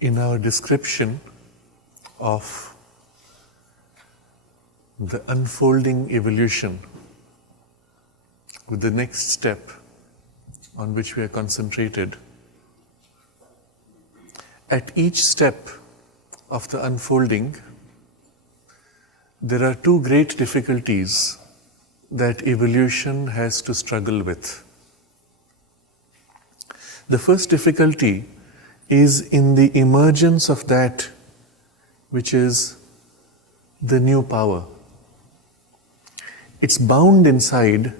in our description of the unfolding evolution, with the next step on which we are concentrated, at each step of the unfolding, there are two great difficulties that evolution has to struggle with. The first difficulty is in the emergence of that which is the new power. It's bound inside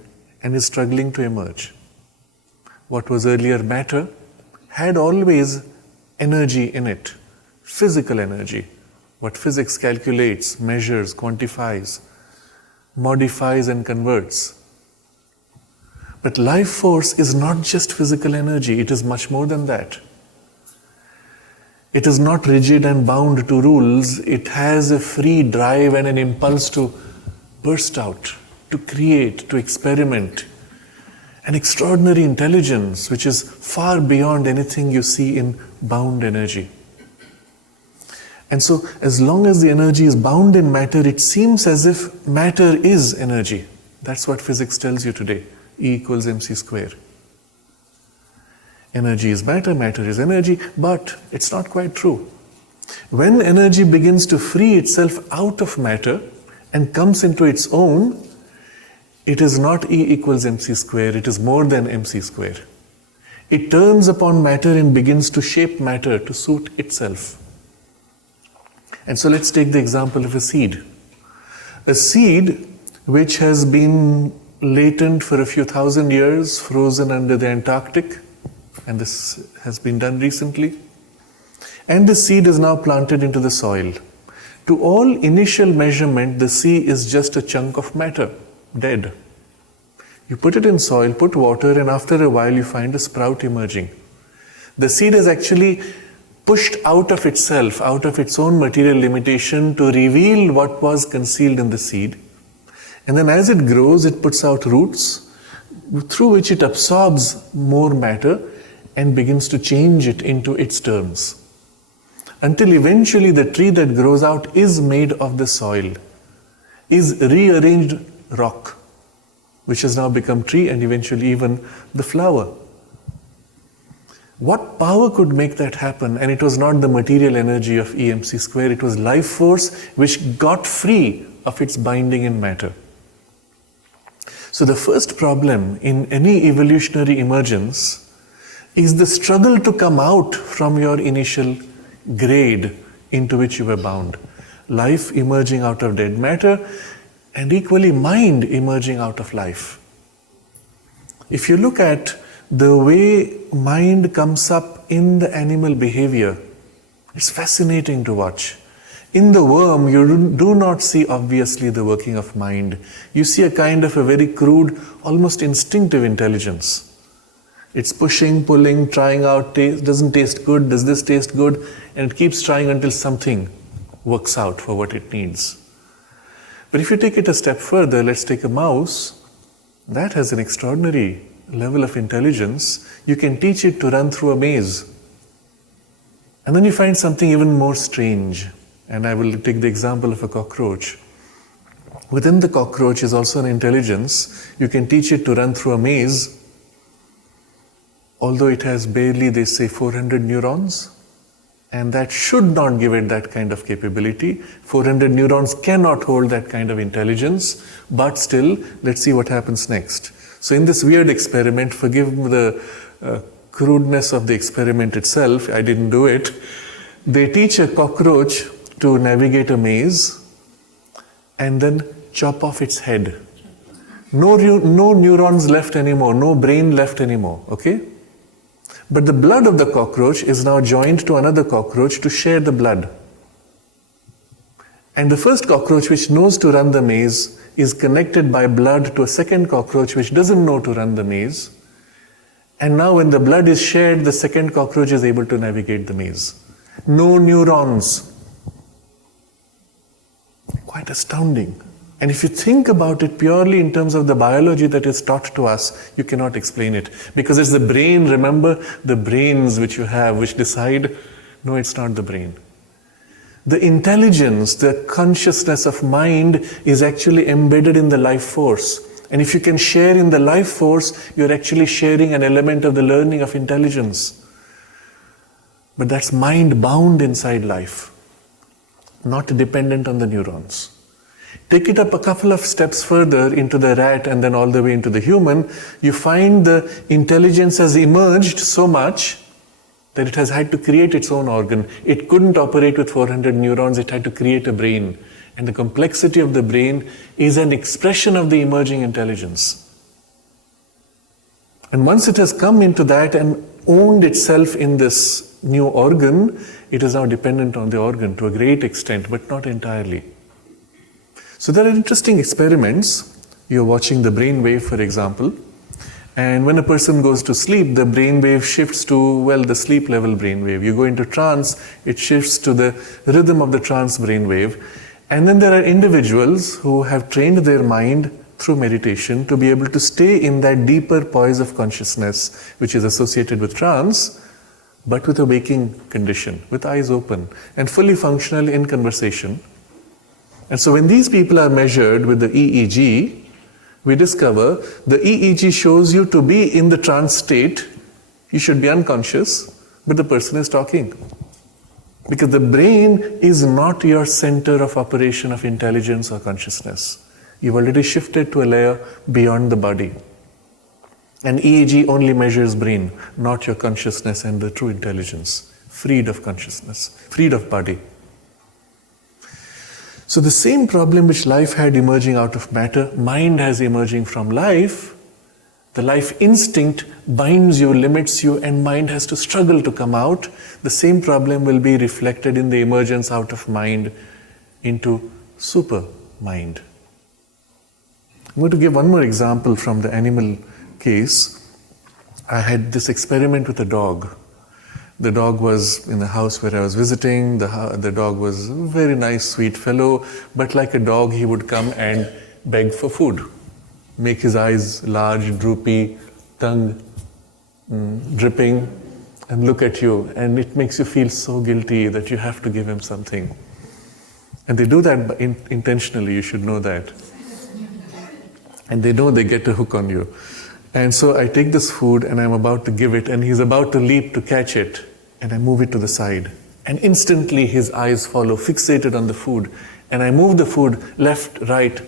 and is struggling to emerge. What was earlier matter had always energy in it, physical energy, what physics calculates, measures, quantifies, modifies and converts. But life force is not just physical energy, it is much more than that. It is not rigid and bound to rules, it has a free drive and an impulse to burst out, to create, to experiment. An extraordinary intelligence which is far beyond anything you see in bound energy. And so, as long as the energy is bound in matter, it seems as if matter is energy. That's what physics tells you today. E equals mc square. Energy is matter, matter is energy, but it's not quite true. When energy begins to free itself out of matter and comes into its own, it is not E equals mc square, it is more than mc square. It turns upon matter and begins to shape matter to suit itself. And so let's take the example of a seed. A seed which has been latent for a few thousand years, frozen under the Antarctic, and this has been done recently. And the seed is now planted into the soil. To all initial measurement, the seed is just a chunk of matter, dead. You put it in soil, put water, and after a while you find a sprout emerging. The seed is actually pushed out of itself, out of its own material limitation to reveal what was concealed in the seed. And then as it grows, it puts out roots through which it absorbs more matter and begins to change it into its terms. Until eventually the tree that grows out is made of the soil, is rearranged rock, which has now become tree and eventually even the flower. What power could make that happen? And it was not the material energy of EMC square, it was life force which got free of its binding in matter. So the first problem in any evolutionary emergence is the struggle to come out from your initial grade into which you were bound. Life emerging out of dead matter, and equally mind emerging out of life. If you look at the way mind comes up in the animal behavior, it's fascinating to watch. In the worm, you do not see obviously the working of mind. You see a kind of a very crude, almost instinctive intelligence. It's pushing, pulling, trying out, doesn't taste good, does this taste good, and it keeps trying until something works out for what it needs. But if you take it a step further, let's take a mouse. That has an extraordinary level of intelligence. You can teach it to run through a maze. And then you find something even more strange. And I will take the example of a cockroach. Within the cockroach is also an intelligence. You can teach it to run through a maze, although it has barely, they say, 400 neurons. And that should not give it that kind of capability. 400 neurons cannot hold that kind of intelligence. But still, let's see what happens next. So in this weird experiment, forgive the crudeness of the experiment itself, I didn't do it. They teach a cockroach to navigate a maze and then chop off its head. No neurons left anymore, no brain left anymore, okay? But the blood of the cockroach is now joined to another cockroach to share the blood. And the first cockroach, which knows to run the maze, is connected by blood to a second cockroach which doesn't know to run the maze. And now when the blood is shared, the second cockroach is able to navigate the maze. No neurons. Quite astounding. And if you think about it purely in terms of the biology that is taught to us, you cannot explain it. Because it's the brain, remember, the brains which you have, which decide No, it's not the brain. The intelligence, the consciousness of mind is actually embedded in the life force. And if you can share in the life force, you're actually sharing an element of the learning of intelligence. But that's mind bound inside life, not dependent on the neurons. Take it up a couple of steps further into the rat and then all the way into the human, you find the intelligence has emerged so much that it has had to create its own organ. It couldn't operate with 400 neurons, it had to create a brain. And the complexity of the brain is an expression of the emerging intelligence. And once it has come into that and owned itself in this new organ, it is now dependent on the organ to a great extent, but not entirely. So there are interesting experiments. You're watching the brain wave, for example, and when a person goes to sleep, the brain wave shifts to, well, the sleep level brain wave. You go into trance, it shifts to the rhythm of the trance brain wave. And then there are individuals who have trained their mind through meditation to be able to stay in that deeper poise of consciousness, which is associated with trance, but with a waking condition, with eyes open and fully functional in conversation. And so when these people are measured with the EEG, we discover the EEG shows you to be in the trance state. You should be unconscious, but the person is talking. Because the brain is not your center of operation of intelligence or consciousness. You've already shifted to a layer beyond the body. And EEG only measures brain, not your consciousness and the true intelligence, freed of consciousness, freed of body. So the same problem which life had emerging out of matter, mind has emerging from life. The life instinct binds you, limits you, and mind has to struggle to come out. The same problem will be reflected in the emergence out of mind into super mind. I'm going to give one more example from the animal case. I had this experiment with a dog. The dog was in the house where I was visiting. The dog was a very nice, sweet fellow, but like a dog, he would come and beg for food. Make his eyes large, droopy, tongue dripping, and look at you. And it makes you feel so guilty that you have to give him something. And they do that intentionally, you should know that. And they know they get a hook on you. And so I take this food and I'm about to give it, and he's about to leap to catch it, and I move it to the side. And instantly his eyes follow, fixated on the food. And I move the food left, right,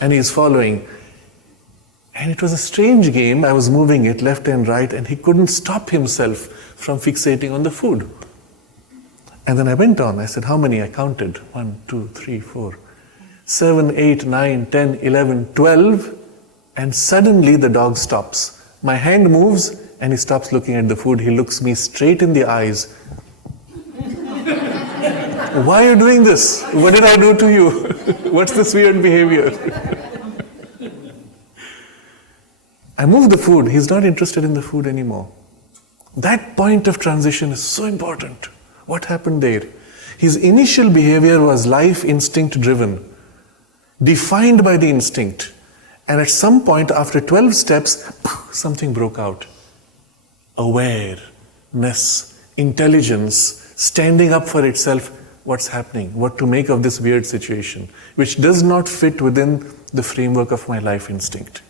and he's following. And it was a strange game. I was moving it left and right, and he couldn't stop himself from fixating on the food. And then I went on. I said, how many? I counted. 1, 2, 3, 4, 7, 8, 9, 10, 11, 12. And suddenly the dog stops. My hand moves and he stops looking at the food. He looks me straight in the eyes. Why are you doing this? What did I do to you? What's this weird behavior? I move the food. He's not interested in the food anymore. That point of transition is so important. What happened there? His initial behavior was life instinct driven, defined by the instinct. And at some point, after 12 steps, something broke out. Awareness, intelligence, standing up for itself. What's happening? What to make of this weird situation, which does not fit within the framework of my life instinct.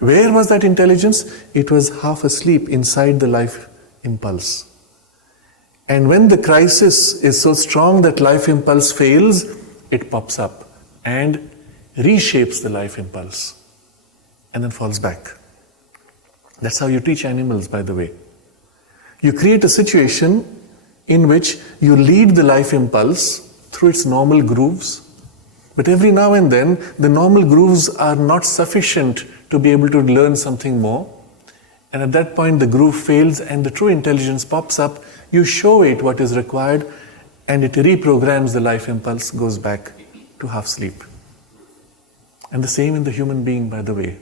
Where was that intelligence? It was half asleep inside the life impulse. And when the crisis is so strong that life impulse fails, it pops up and reshapes the life impulse and then falls back. That's how you teach animals, by the way. You create a situation in which you lead the life impulse through its normal grooves, but every now and then the normal grooves are not sufficient to be able to learn something more, and at that point the groove fails and the true intelligence pops up. You show it what is required and it reprograms the life impulse, goes back to half sleep. And the same in the human being, by the way.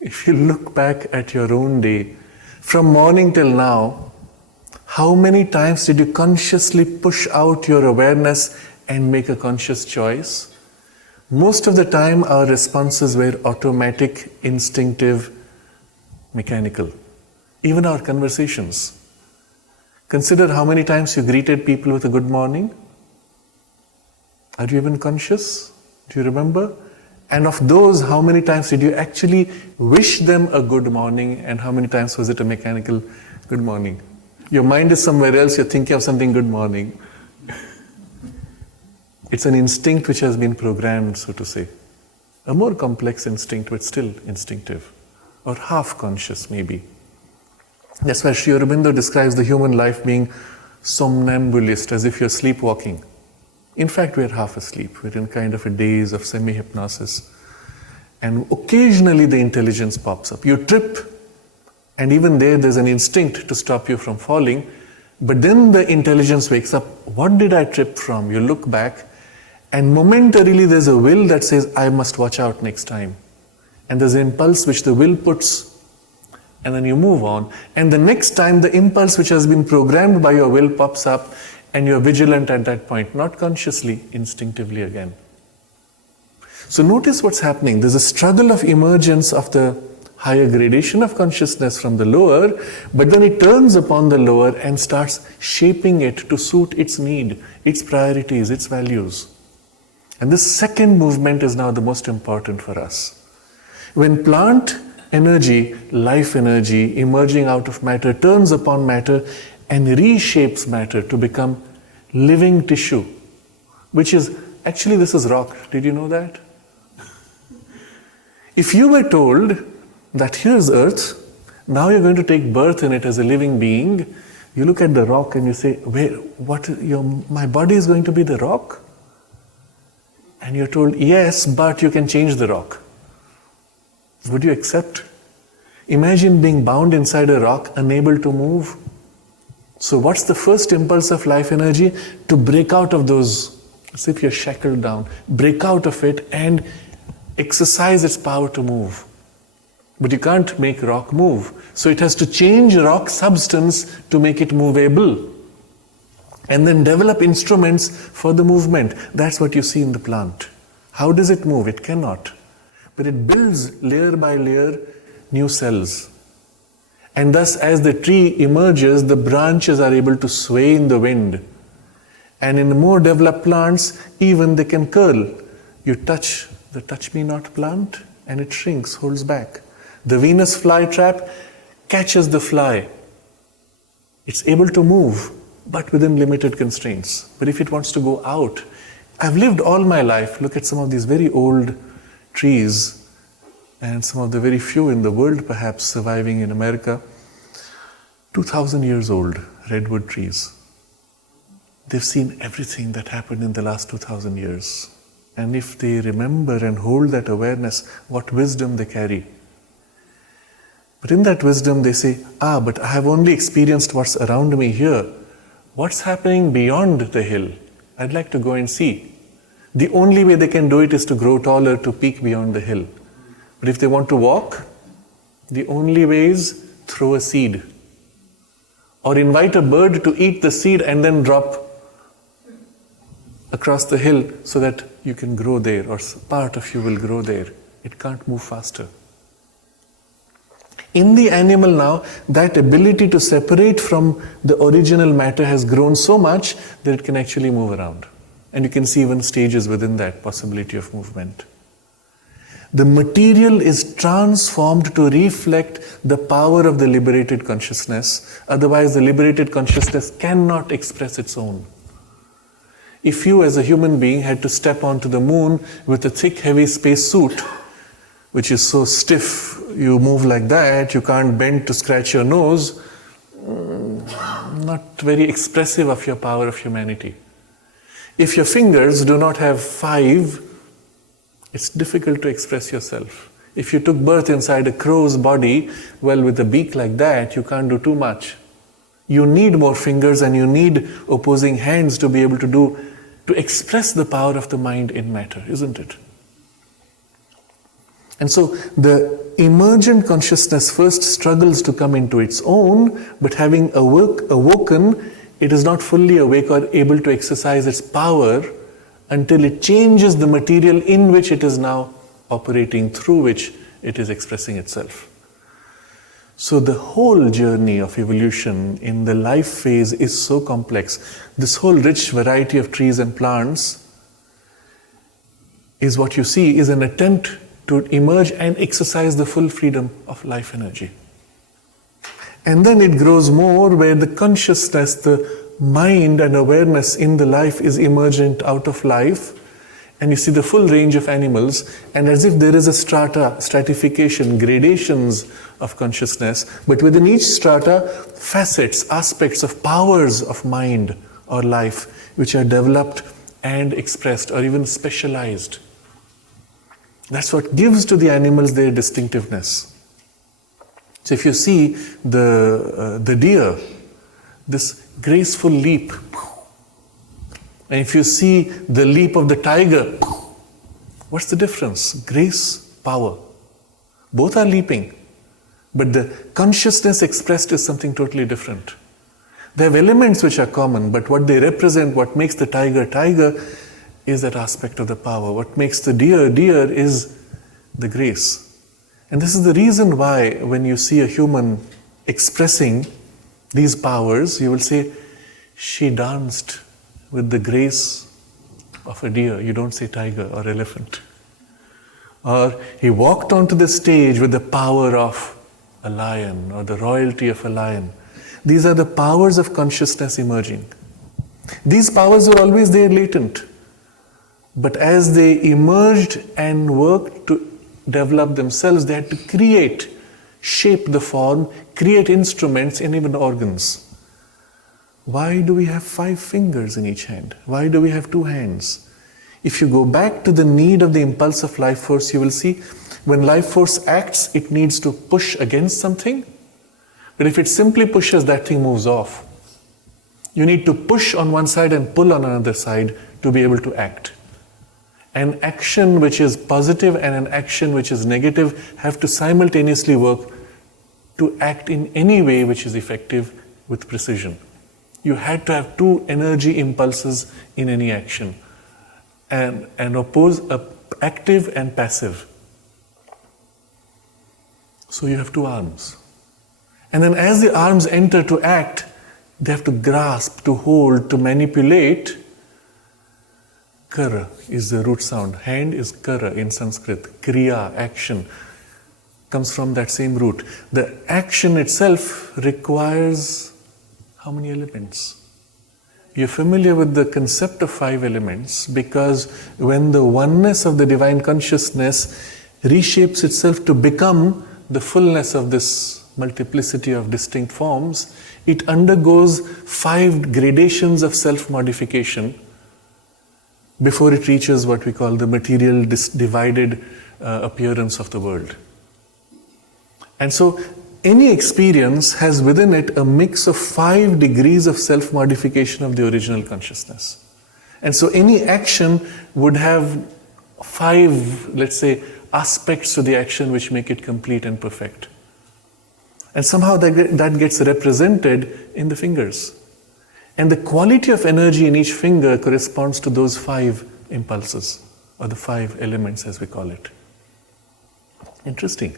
If you look back at your own day, from morning till now, how many times did you consciously push out your awareness and make a conscious choice? Most of the time, our responses were automatic, instinctive, mechanical. Even our conversations. Consider how many times you greeted people with a good morning. Are you even conscious? Do you remember? And of those, how many times did you actually wish them a good morning, and how many times was it a mechanical good morning? Your mind is somewhere else, you're thinking of something good morning. It's an instinct which has been programmed, so to say. A more complex instinct, but still instinctive. Or half conscious, maybe. That's why Sri Aurobindo describes the human life being somnambulist, as if you're sleepwalking. In fact, we're half asleep. We're in kind of a daze of semi-hypnosis. And occasionally the intelligence pops up. You trip, and even there's an instinct to stop you from falling. But then the intelligence wakes up. What did I trip from? You look back, and momentarily there's a will that says, I must watch out next time. And there's an impulse which the will puts, and then you move on. And the next time the impulse which has been programmed by your will pops up, and you're vigilant at that point, not consciously, instinctively again. So notice what's happening. There's a struggle of emergence of the higher gradation of consciousness from the lower, but then it turns upon the lower and starts shaping it to suit its need, its priorities, its values. And this second movement is now the most important for us. When plant energy, life energy, emerging out of matter, turns upon matter and reshapes matter to become living tissue, which is, actually this is rock. Did you know that? If you were told that here's earth, now you're going to take birth in it as a living being, you look at the rock and you say, my body is going to be the rock? And you're told, yes, but you can change the rock. Would you accept? Imagine being bound inside a rock, unable to move. So what's the first impulse of life energy? To break out of those, as if you're shackled down, break out of it and exercise its power to move. But you can't make rock move. So it has to change rock substance to make it movable. And then develop instruments for the movement. That's what you see in the plant. How does it move? It cannot. But it builds layer by layer new cells. And thus, as the tree emerges, the branches are able to sway in the wind. And in the more developed plants, even they can curl. You touch the touch-me-not plant, and it shrinks, holds back. The Venus flytrap catches the fly. It's able to move, but within limited constraints. But if it wants to go out, I've lived all my life, look at some of these very old trees, and some of the very few in the world perhaps surviving in America, 2,000 years old, redwood trees. They've seen everything that happened in the last 2,000 years. And if they remember and hold that awareness, what wisdom they carry. But in that wisdom they say, but I have only experienced what's around me here. What's happening beyond the hill? I'd like to go and see. The only way they can do it is to grow taller, to peak beyond the hill. But if they want to walk, the only way is throw a seed. Or invite a bird to eat the seed and then drop across the hill so that you can grow there, or part of you will grow there. It can't move faster. In the animal now, that ability to separate from the original matter has grown so much that it can actually move around. And you can see even stages within that possibility of movement. The material is transformed to reflect the power of the liberated consciousness. Otherwise, the liberated consciousness cannot express its own. If you as a human being had to step onto the moon with a thick, heavy space suit, which is so stiff, you move like that, you can't bend to scratch your nose, not very expressive of your power of humanity. If your fingers do not have 5, it's difficult to express yourself. If you took birth inside a crow's body, well, with a beak like that, you can't do too much. You need more fingers and you need opposing hands to be able to express the power of the mind in matter, isn't it? And so the emergent consciousness first struggles to come into its own, but having awoken, it is not fully awake or able to exercise its power until it changes the material in which it is now operating, through which it is expressing itself. So the whole journey of evolution in the life phase is so complex. This whole rich variety of trees and plants is what you see is an attempt to emerge and exercise the full freedom of life energy. And then it grows more where the consciousness, the mind and awareness in the life is emergent out of life. And you see the full range of animals, and as if there is a stratification, gradations of consciousness, but within each strata, facets, aspects of powers of mind or life, which are developed and expressed or even specialized. That's what gives to the animals their distinctiveness. So if you see the deer, this graceful leap, and if you see the leap of the tiger, what's the difference? Grace, power. Both are leaping, but the consciousness expressed is something totally different. They have elements which are common, but what they represent, what makes the tiger tiger, is that aspect of the power. What makes the deer deer is the grace. And this is the reason why when you see a human expressing these powers, you will say, she danced with the grace of a deer. You don't say tiger or elephant. Or he walked onto the stage with the power of a lion or the royalty of a lion. These are the powers of consciousness emerging. These powers were always there latent. But as they emerged and worked to develop themselves, they had to create, shape the form, create instruments and even organs. Why do we have 5 fingers in each hand? Why do we have 2 hands? If you go back to the need of the impulse of life force, you will see when life force acts, it needs to push against something. But if it simply pushes, that thing moves off. You need to push on one side and pull on another side to be able to act. An action which is positive and an action which is negative have to simultaneously work to act in any way which is effective with precision. You had to have 2 energy impulses in any action and oppose active and passive. So you have 2 arms. And then as the arms enter to act, they have to grasp, to hold, to manipulate. Kara is the root sound. Hand is kara in Sanskrit. Kriya, action, comes from that same root. The action itself requires how many elements? You're familiar with the concept of 5 elements because when the oneness of the divine consciousness reshapes itself to become the fullness of this multiplicity of distinct forms, it undergoes 5 gradations of self-modification before it reaches what we call the material divided appearance of the world. And so any experience has within it a mix of 5 degrees of self-modification of the original consciousness. And so any action would have 5, let's say, aspects to the action which make it complete and perfect. And somehow that gets represented in the fingers. And the quality of energy in each finger corresponds to those 5 impulses, or the 5 elements as we call it. Interesting.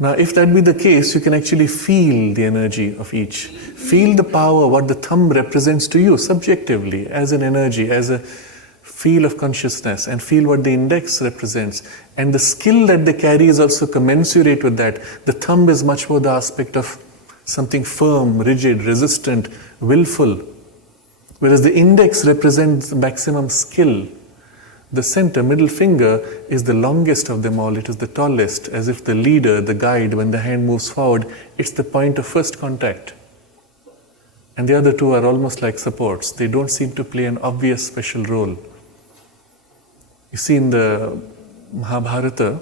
Now, if that be the case, you can actually feel the energy of each. Feel the power, what the thumb represents to you subjectively, as an energy, as a feel of consciousness, and feel what the index represents. And the skill that they carry is also commensurate with that. The thumb is much more the aspect of something firm, rigid, resistant, willful. Whereas the index represents maximum skill. The center, middle finger, is the longest of them all. It is the tallest, as if the leader, the guide, when the hand moves forward, it's the point of first contact. And the other 2 are almost like supports. They don't seem to play an obvious special role. You see, in the Mahabharata,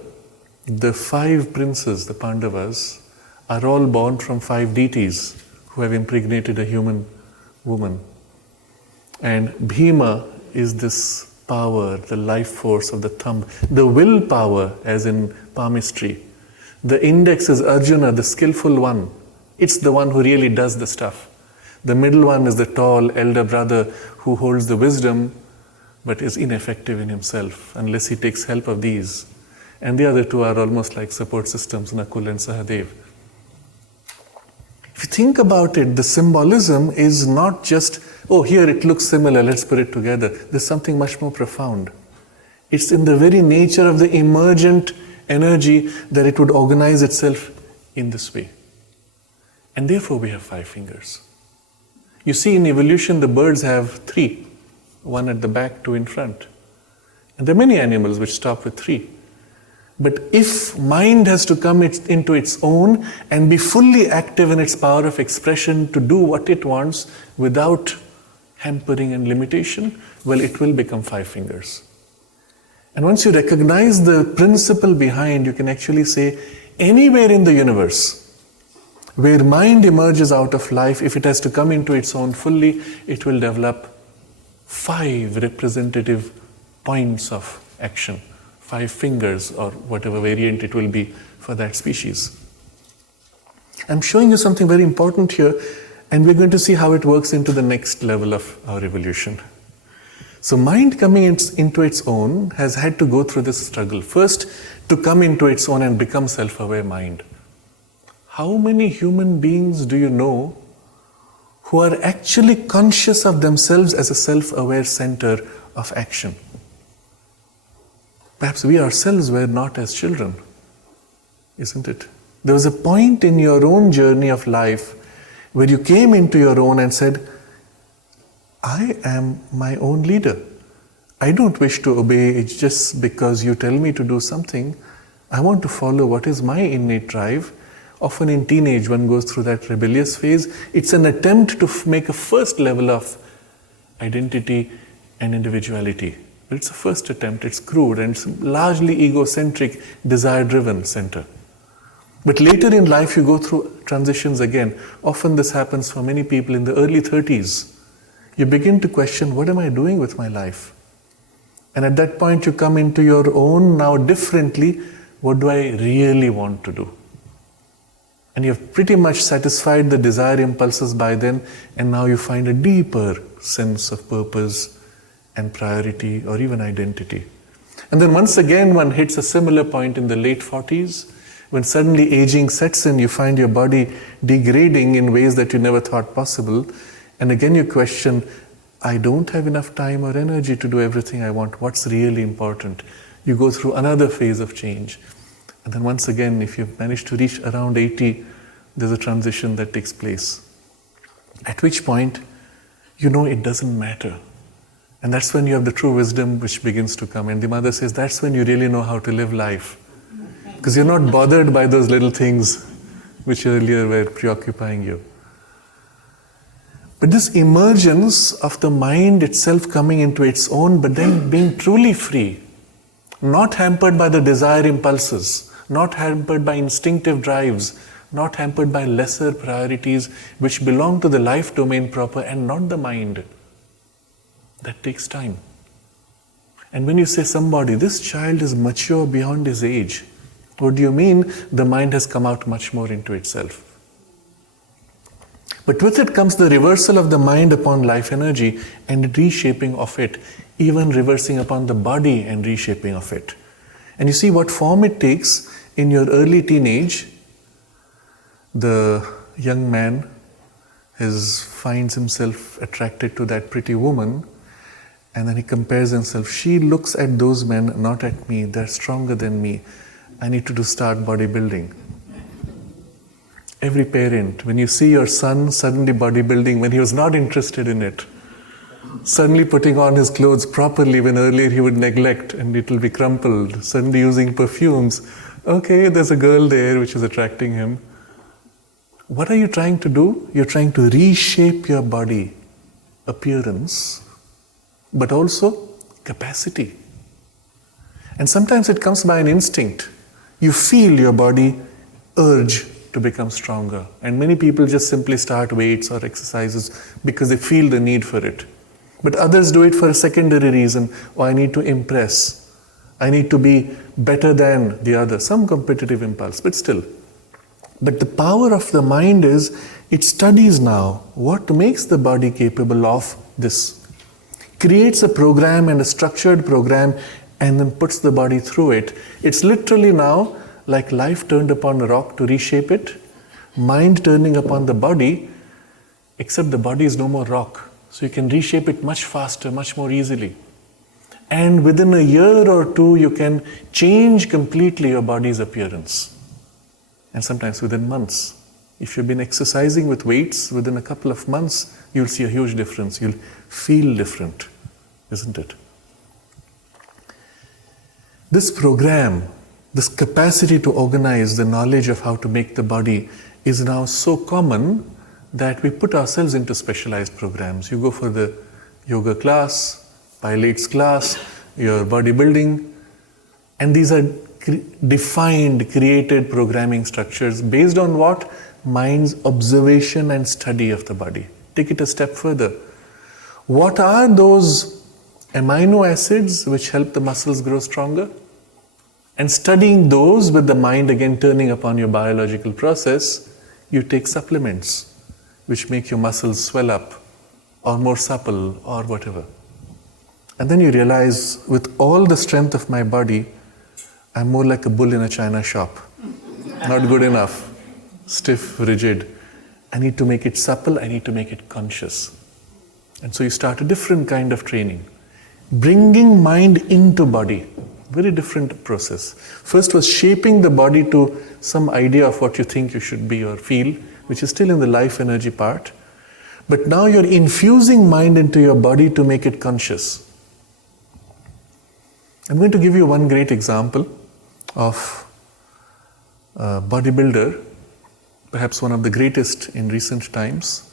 the 5 princes, the Pandavas, are all born from 5 deities who have impregnated a human woman. And Bhima is this power, the life force of the thumb, the will power, as in palmistry. The index is Arjuna, the skillful one. It's the one who really does the stuff. The middle one is the tall elder brother who holds the wisdom but is ineffective in himself unless he takes help of these. And the other 2 are almost like support systems, Nakul and Sahadev. you think about it, the symbolism is not just, oh, here it looks similar, let's put it together. There's something much more profound. It's in the very nature of the emergent energy that it would organize itself in this way. And therefore we have 5 fingers. You see, in evolution, the birds have 3. 1 at the back, 2 in front. And there are many animals which stop with 3. But if mind has to come into its own and be fully active in its power of expression to do what it wants without hampering and limitation, well, it will become 5 fingers. And once you recognize the principle behind, you can actually say, anywhere in the universe where mind emerges out of life, if it has to come into its own fully, it will develop 5 representative points of action. 5 fingers, or whatever variant it will be for that species. I'm showing you something very important here, and we're going to see how it works into the next level of our evolution. So mind coming into its own has had to go through this struggle. First, to come into its own and become self-aware mind. How many human beings do you know who are actually conscious of themselves as a self-aware center of action? Perhaps we ourselves were not as children, isn't it? There was a point in your own journey of life where you came into your own and said, I am my own leader. I don't wish to obey it just because you tell me to do something. I want to follow what is my innate drive. Often in teenage, one goes through that rebellious phase. It's an attempt to make a first level of identity and individuality. But it's a first attempt, it's crude, and it's largely egocentric, desire-driven center. But later in life, you go through transitions again. Often this happens for many people in the early 30s. You begin to question, what am I doing with my life? And at that point, you come into your own now differently. What do I really want to do? And you've pretty much satisfied the desire impulses by then, and now you find a deeper sense of purpose and priority, or even identity. And then once again, one hits a similar point in the late 40s, when suddenly aging sets in, you find your body degrading in ways that you never thought possible. And again you question, I don't have enough time or energy to do everything I want. What's really important? You go through another phase of change. And then once again, if you manage to reach around 80, there's a transition that takes place. At which point, you know it doesn't matter. And that's when you have the true wisdom which begins to come. And the mother says, that's when you really know how to live life. Because you're not bothered by those little things which earlier were preoccupying you. But this emergence of the mind itself coming into its own, but then being truly free, not hampered by the desire impulses, not hampered by instinctive drives, not hampered by lesser priorities which belong to the life domain proper and not the mind. That takes time. And when you say somebody, this child is mature beyond his age, what do you mean? The mind has come out much more into itself. But with it comes the reversal of the mind upon life energy and reshaping of it, even reversing upon the body and reshaping of it. And you see what form it takes in your early teenage. The young man finds himself attracted to that pretty woman, and then he compares himself. She looks at those men, not at me. They're stronger than me. I need to start bodybuilding. Every parent, when you see your son suddenly bodybuilding when he was not interested in it, suddenly putting on his clothes properly when earlier he would neglect and it will be crumpled, suddenly using perfumes. Okay, there's a girl there which is attracting him. What are you trying to do? You're trying to reshape your body appearance, but also capacity. And sometimes it comes by an instinct. You feel your body urge to become stronger. And many people just simply start weights or exercises because they feel the need for it. But others do it for a secondary reason. Oh, I need to impress. I need to be better than the other. Some competitive impulse, but still. But the power of the mind is, it studies now what makes the body capable of this. Creates a program and a structured program and then puts the body through it. It's literally now like life turned upon a rock to reshape it. mind turning upon the body, except the body is no more rock. So you can reshape it much faster, much more easily. And within a year or two, you can change completely your body's appearance. And sometimes within months. If you've been exercising with weights, within a couple of months, you'll see a huge difference. You'll feel different, isn't it? This program, this capacity to organize the knowledge of how to make the body is now so common that we put ourselves into specialized programs. You go for the yoga class, pilates class, your bodybuilding, and these are defined, created programming structures based on what? Mind's observation and study of the body. Take it a step further. What are those amino acids which help the muscles grow stronger? And studying those with the mind again turning upon your biological process, you take supplements which make your muscles swell up or more supple or whatever. And then you realize, with all the strength of my body, I'm more like a bull in a china shop. Not good enough. Stiff, rigid. I need to make it supple, I need to make it conscious. And so you start a different kind of training. Bringing mind into body. Very different process. First was shaping the body to some idea of what you think you should be or feel, which is still in the life energy part. But now you're infusing mind into your body to make it conscious. I'm going to give you one great example of a bodybuilder, perhaps one of the greatest in recent times,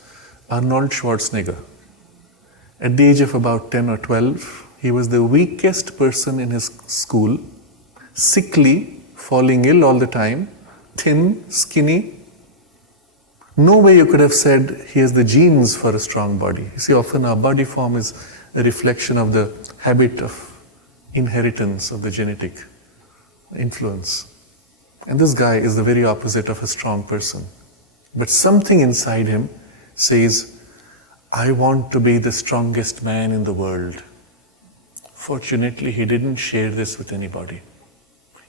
Arnold Schwarzenegger. At the age of about 10 or 12, he was the weakest person in his school, sickly, falling ill all the time, thin, skinny. No way you could have said he has the genes for a strong body. You see, often our body form is a reflection of the habit of inheritance of the genetic influence. And this guy is the very opposite of a strong person. But something inside him says, I want to be the strongest man in the world. Fortunately, he didn't share this with anybody.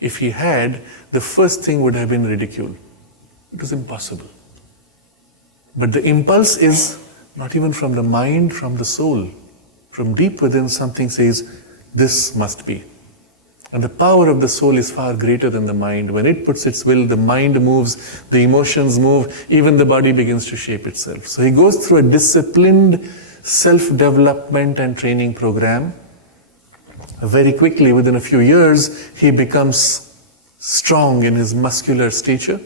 If he had, the first thing would have been ridicule. It was impossible. But the impulse is not even from the mind, from the soul. From deep within, something says, this must be. And the power of the soul is far greater than the mind. When it puts its will, the mind moves, the emotions move, even the body begins to shape itself. So he goes through a disciplined self-development and training program. Very quickly, within a few years, he becomes strong in his muscular stature.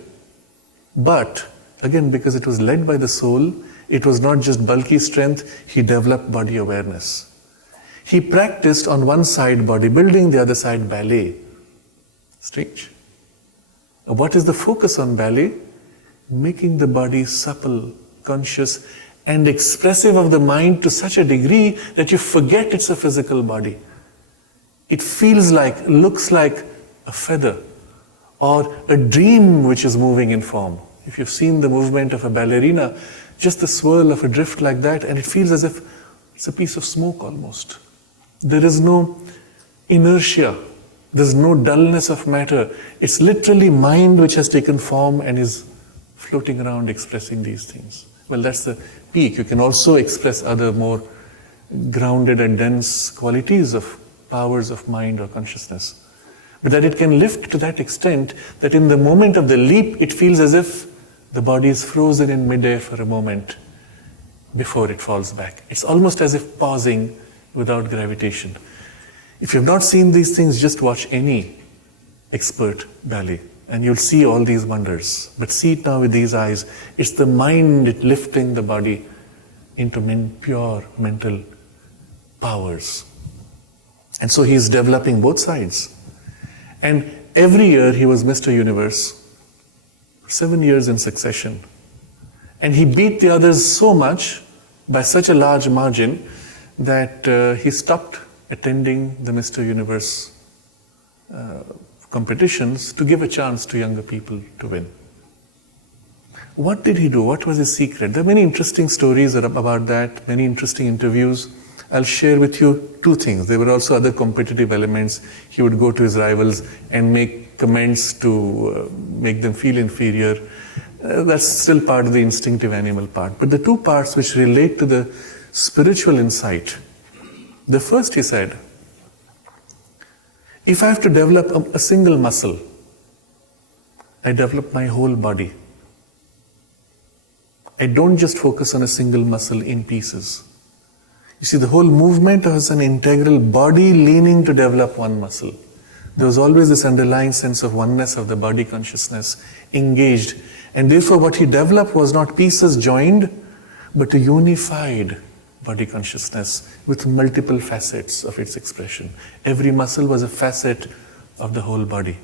But, again, because it was led by the soul, it was not just bulky strength, he developed body awareness. He practiced on one side bodybuilding, the other side ballet. Strange. What is the focus on ballet? Making the body supple, conscious, and expressive of the mind to such a degree that you forget it's a physical body. It feels like, looks like a feather or a dream which is moving in form. If you've seen the movement of a ballerina, just the swirl of a drift like that, and it feels as if it's a piece of smoke almost. There is no inertia. There's no dullness of matter. It's literally mind which has taken form and is floating around expressing these things. Well, that's the peak. You can also express other more grounded and dense qualities of powers of mind or consciousness. But that it can lift to that extent that in the moment of the leap, it feels as if the body is frozen in midair for a moment before it falls back. It's almost as if pausing without gravitation. If you've not seen these things, just watch any expert ballet and you'll see all these wonders. But see it now with these eyes. It's the mind lifting the body into pure mental powers. And so he's developing both sides. And every year he was Mr. Universe, 7 years in succession. And he beat the others so much, by such a large margin, that he stopped attending the Mr. Universe competitions to give a chance to younger people to win. What did he do? What was his secret? There are many interesting stories about that, many interesting interviews. I'll share with you two things. There were also other competitive elements. He would go to his rivals and make comments to make them feel inferior. That's still part of the instinctive animal part. But the two parts which relate to the spiritual insight. The first, he said, if I have to develop a single muscle, I develop my whole body. I don't just focus on a single muscle in pieces. You see, the whole movement was an integral body leaning to develop one muscle. There was always this underlying sense of oneness of the body consciousness engaged. And therefore what he developed was not pieces joined, but a unified body consciousness with multiple facets of its expression. Every muscle was a facet of the whole body.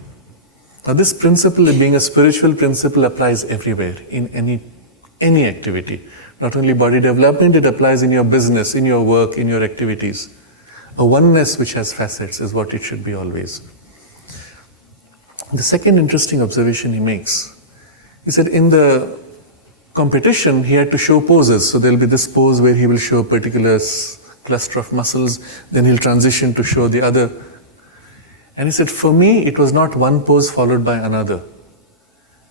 Now this principle, being a spiritual principle, applies everywhere, in any activity. Not only body development, it applies in your business, in your work, in your activities. A oneness which has facets is what it should be always. The second interesting observation he makes, he said in the competition he had to show poses. So there will be this pose where he will show a particular cluster of muscles, then he'll transition to show the other. And he said, for me, it was not one pose followed by another.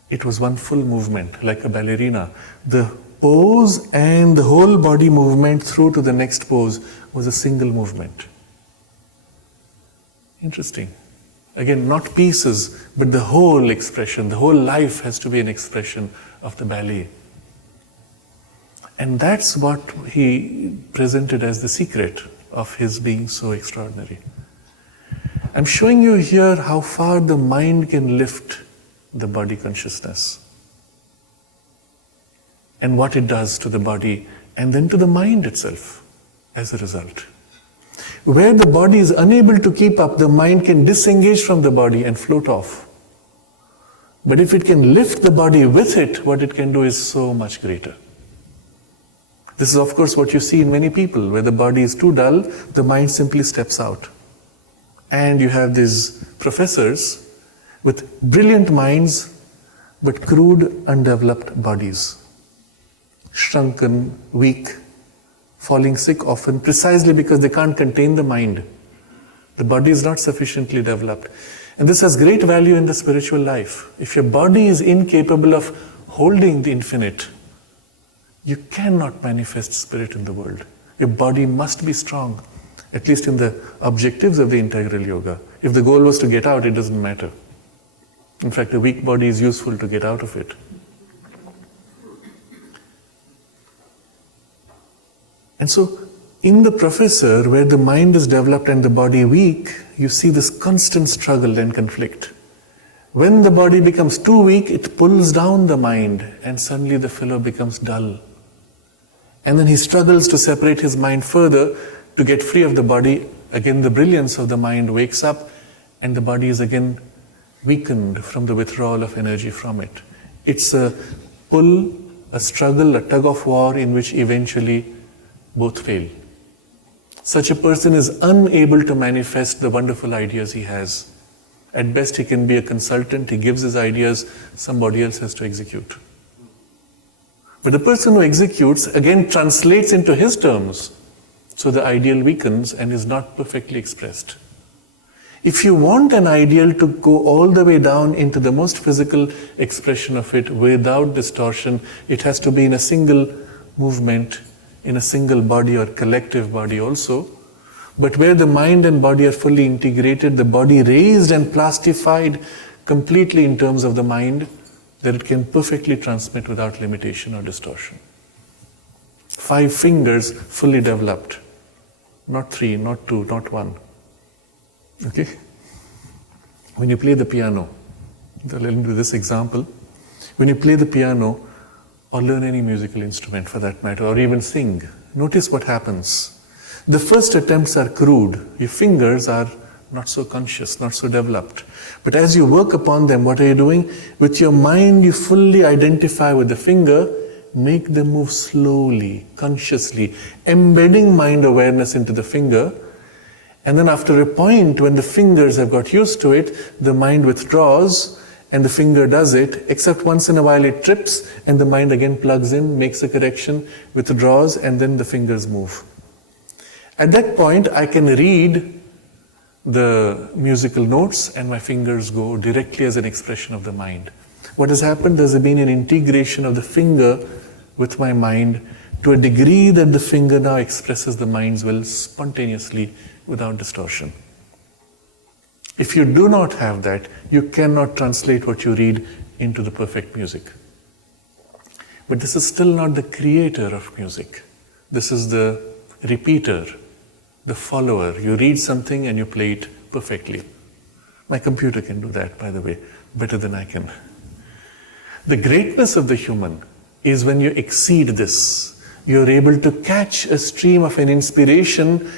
It was one full movement, like a ballerina. The pose and the whole body movement through to the next pose was a single movement. Interesting. Again, not pieces, but the whole expression, the whole life has to be an expression of the ballet. And that's what he presented as the secret of his being so extraordinary. I'm showing you here how far the mind can lift the body consciousness and what it does to the body and then to the mind itself as a result. Where the body is unable to keep up, the mind can disengage from the body and float off. But if it can lift the body with it, what it can do is so much greater. This is of course what you see in many people, where the body is too dull, the mind simply steps out. And you have these professors with brilliant minds, but crude, undeveloped bodies. Shrunken, weak, falling sick often, precisely because they can't contain the mind. The body is not sufficiently developed. And this has great value in the spiritual life. If your body is incapable of holding the infinite, you cannot manifest spirit in the world. Your body must be strong, at least in the objectives of the integral yoga. If the goal was to get out, it doesn't matter. In fact, a weak body is useful to get out of it. And so, in the professor, where the mind is developed and the body weak, you see this constant struggle and conflict. When the body becomes too weak, it pulls down the mind, and suddenly the fellow becomes dull. And then he struggles to separate his mind further to get free of the body. Again, the brilliance of the mind wakes up, and the body is again weakened from the withdrawal of energy from it. It's a pull, a struggle, a tug of war in which eventually both fail. Such a person is unable to manifest the wonderful ideas he has. At best, he can be a consultant, he gives his ideas, somebody else has to execute. But the person who executes again translates into his terms, so the ideal weakens and is not perfectly expressed. If you want an ideal to go all the way down into the most physical expression of it without distortion, it has to be in a single movement, in a single body or collective body also. But where the mind and body are fully integrated, the body raised and plastified completely in terms of the mind, that it can perfectly transmit without limitation or distortion. 5 fingers fully developed. Not 3, not 2, not 1. Okay? When you play the piano, let me do this example. When you play the piano, or learn any musical instrument for that matter, or even sing, notice what happens. The first attempts are crude. Your fingers are not so conscious, not so developed. But as you work upon them, what are you doing? With your mind, you fully identify with the finger, make them move slowly, consciously, embedding mind awareness into the finger. And then after a point, when the fingers have got used to it, the mind withdraws and the finger does it, except once in a while it trips and the mind again plugs in, makes a correction, withdraws, and then the fingers move. At that point, I can read the musical notes and my fingers go directly as an expression of the mind. What has happened, there's been an integration of the finger with my mind to a degree that the finger now expresses the mind's will spontaneously without distortion. If you do not have that, you cannot translate what you read into the perfect music. But this is still not the creator of music. This is the repeater, the follower. You read something and you play it perfectly. My computer can do that, by the way, better than I can. The greatness of the human is when you exceed this. You're able to catch a stream of an inspiration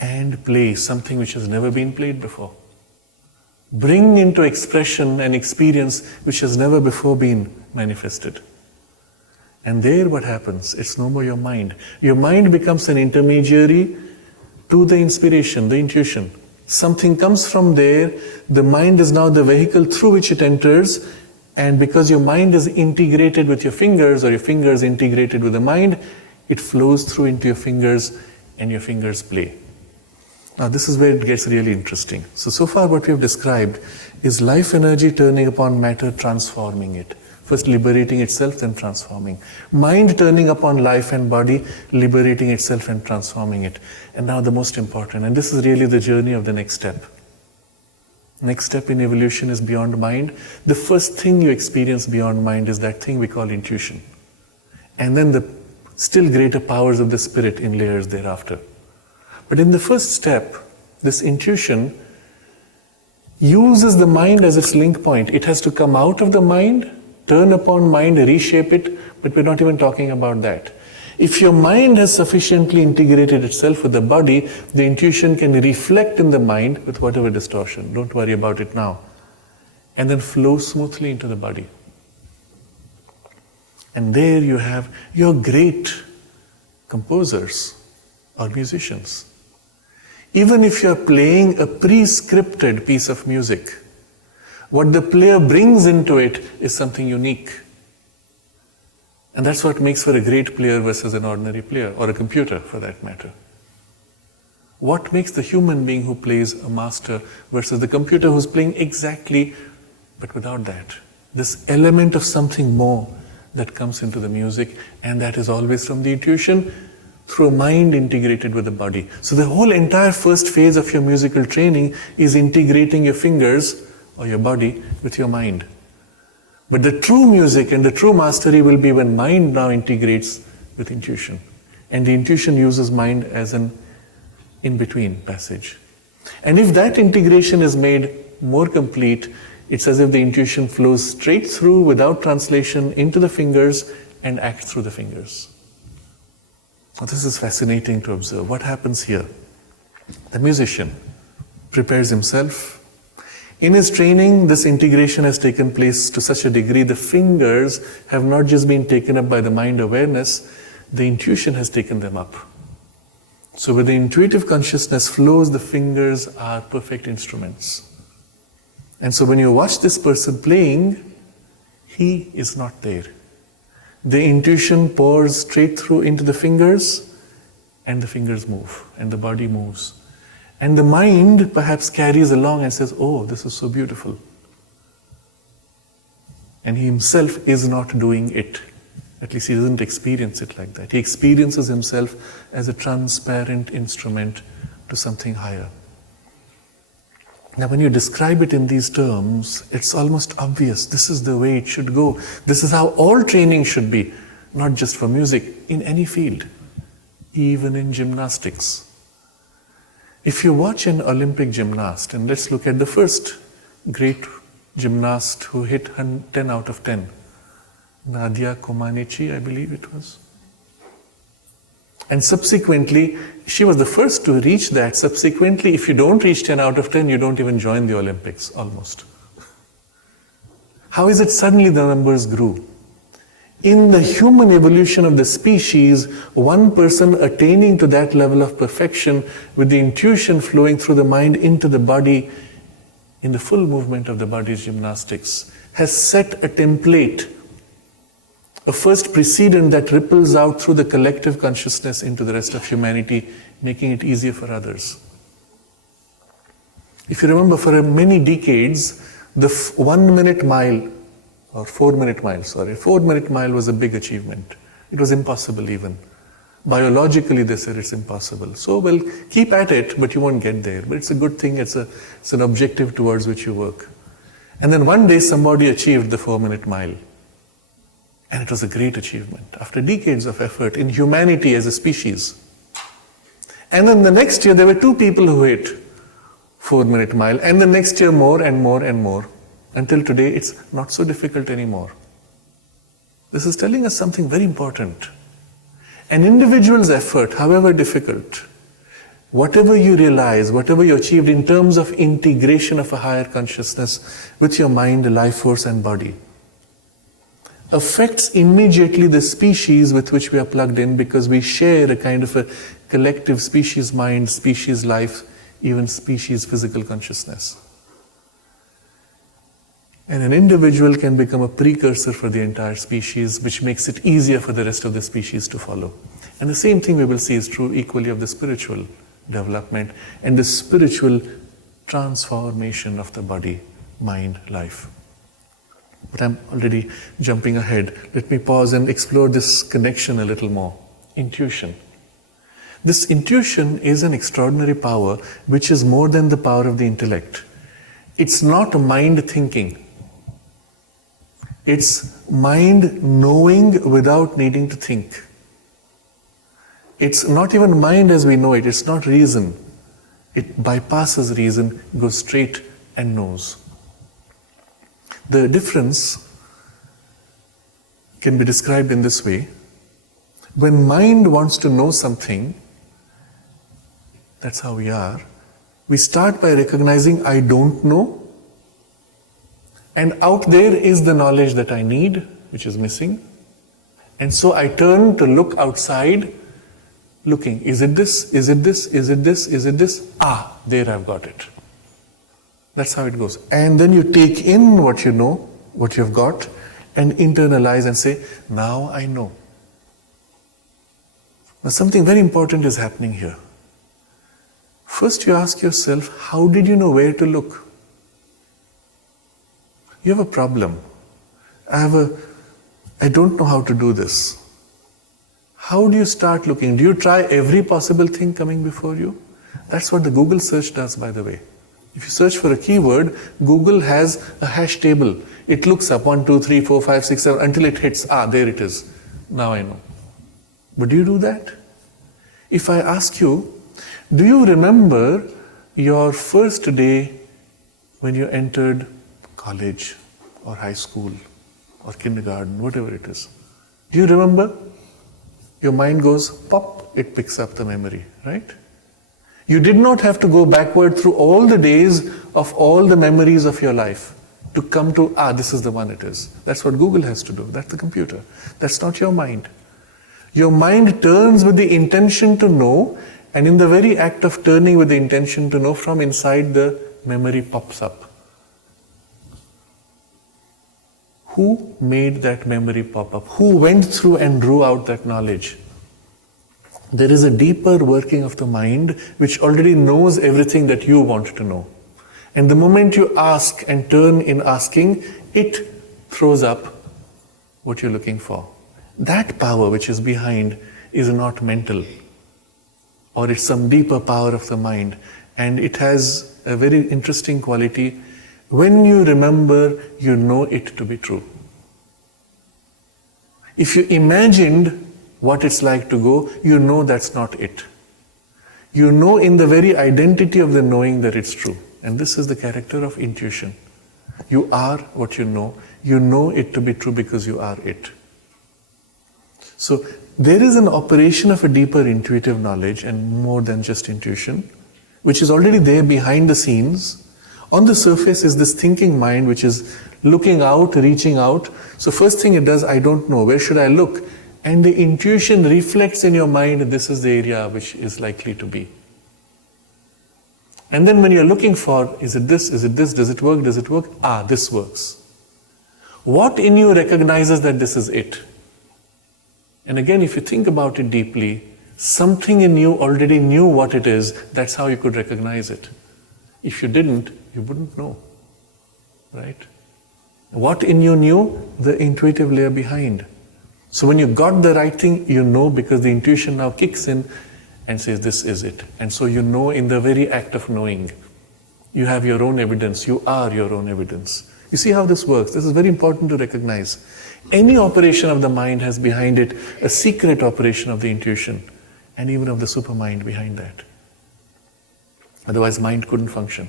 and play something which has never been played before. Bring into expression an experience which has never before been manifested. And there what happens? It's no more your mind. Your mind becomes an intermediary to the inspiration, the intuition. Something comes from there, the mind is now the vehicle through which it enters, and because your mind is integrated with your fingers, or your fingers integrated with the mind, it flows through into your fingers, and your fingers play. Now this is where it gets really interesting. So far what we have described is life energy turning upon matter, transforming it. First liberating itself, then transforming. Mind turning upon life and body, liberating itself and transforming it. And now the most important, and this is really the journey of the next step. Next step in evolution is beyond mind. The first thing you experience beyond mind is that thing we call intuition. And then the still greater powers of the spirit in layers thereafter. But in the first step, this intuition uses the mind as its link point. It has to come out of the mind, turn upon mind, reshape it, but we're not even talking about that. If your mind has sufficiently integrated itself with the body, the intuition can reflect in the mind with whatever distortion. Don't worry about it now. And then flow smoothly into the body. And there you have your great composers or musicians. Even if you're playing a pre-scripted piece of music, what the player brings into it is something unique. And that's what makes for a great player versus an ordinary player, or a computer for that matter. What makes the human being who plays a master versus the computer who's playing exactly, but without that? This element of something more that comes into the music, and that is always from the intuition through a mind integrated with the body. So the whole entire first phase of your musical training is integrating your fingers or your body with your mind. But the true music and the true mastery will be when mind now integrates with intuition. And the intuition uses mind as an in-between passage. And if that integration is made more complete, it's as if the intuition flows straight through without translation into the fingers and acts through the fingers. Now this is fascinating to observe. What happens here? The musician prepares himself. In his training, this integration has taken place to such a degree, the fingers have not just been taken up by the mind awareness, the intuition has taken them up. So where the intuitive consciousness flows, the fingers are perfect instruments. And so when you watch this person playing, he is not there. The intuition pours straight through into the fingers, and the fingers move, and the body moves. And the mind perhaps carries along and says, oh, this is so beautiful. And he himself is not doing it. At least he doesn't experience it like that. He experiences himself as a transparent instrument to something higher. Now when you describe it in these terms, it's almost obvious. This is the way it should go. This is how all training should be, not just for music, in any field, even in gymnastics. If you watch an Olympic gymnast, and let's look at the first great gymnast who hit 10 out of 10, Nadia Comaneci, I believe it was. And subsequently, she was the first to reach that. Subsequently, if you don't reach 10 out of 10, you don't even join the Olympics, almost. How is it suddenly the numbers grew? In the human evolution of the species, one person attaining to that level of perfection with the intuition flowing through the mind into the body in the full movement of the body's gymnastics has set a template, a first precedent that ripples out through the collective consciousness into the rest of humanity, making it easier for others. If you remember, for many decades, the 1 minute mile or 4-minute mile, sorry. 4-minute mile was a big achievement. It was impossible even. Biologically, they said it's impossible. So, well, keep at it, but you won't get there. But it's a good thing, it's an objective towards which you work. And then one day somebody achieved the 4-minute mile. And it was a great achievement after decades of effort in humanity as a species. And then the next year there were 2 people who hit 4-minute mile, and the next year more and more and more. Until today it's not so difficult anymore. This is telling us something very important. An individual's effort, however difficult, whatever you realize, whatever you achieved in terms of integration of a higher consciousness with your mind, life force and body, affects immediately the species with which we are plugged in, because we share a kind of a collective species mind, species life, even species physical consciousness. And an individual can become a precursor for the entire species, which makes it easier for the rest of the species to follow. And the same thing we will see is true equally of the spiritual development and the spiritual transformation of the body, mind, life. But I'm already jumping ahead. Let me pause and explore this connection a little more. Intuition. This intuition is an extraordinary power which is more than the power of the intellect. It's not mind thinking. It's mind knowing without needing to think. It's not even mind as we know it. It's not reason. It bypasses reason, goes straight and knows. The difference can be described in this way. When mind wants to know something, that's how we are. We start by recognizing I don't know. And out there is the knowledge that I need, which is missing. And so I turn to look outside, looking, is it this, is it this, is it this, is it this? Ah, there I've got it. That's how it goes. And then you take in what you know, what you've got, and internalize and say, now I know. Now something very important is happening here. First you ask yourself, how did you know where to look? You have a problem. I don't know how to do this. How do you start looking? Do you try every possible thing coming before you? That's what the Google search does, by the way. If you search for a keyword, Google has a hash table. It looks up 1, 2, 3, 4, 5, 6, 7 until it hits, there it is. Now I know. But do you do that? If I ask you, do you remember your first day when you entered college or high school or kindergarten, whatever it is? Do you remember? Your mind goes pop, it picks up the memory, right? You did not have to go backward through all the days of all the memories of your life to come to, this is the one it is. That's what Google has to do. That's the computer. That's not your mind. Your mind turns with the intention to know, and in the very act of turning with the intention to know, from inside the memory pops up. Who made that memory pop up? Who went through and drew out that knowledge? There is a deeper working of the mind which already knows everything that you want to know. And the moment you ask and turn in asking, it throws up what you're looking for. That power which is behind is not mental, or it's some deeper power of the mind. And it has a very interesting quality. When you remember, you know it to be true. If you imagined what it's like to go, you know that's not it. You know in the very identity of the knowing that it's true. And this is the character of intuition. You are what you know. You know it to be true because you are it. So there is an operation of a deeper intuitive knowledge, and more than just intuition, which is already there behind the scenes. On the surface is this thinking mind which is looking out, reaching out. So first thing it does, I don't know, where should I look? And the intuition reflects in your mind, this is the area which is likely to be. And then when you're looking for, is it this, does it work, this works. What in you recognizes that this is it? And again, if you think about it deeply, something in you already knew what it is, that's how you could recognize it. If you didn't, you wouldn't know, right? What in you knew? The intuitive layer behind. So when you got the right thing, you know, because the intuition now kicks in and says, this is it. And so you know in the very act of knowing. You have your own evidence. You are your own evidence. You see how this works? This is very important to recognize. Any operation of the mind has behind it a secret operation of the intuition and even of the supermind behind that. Otherwise, mind couldn't function.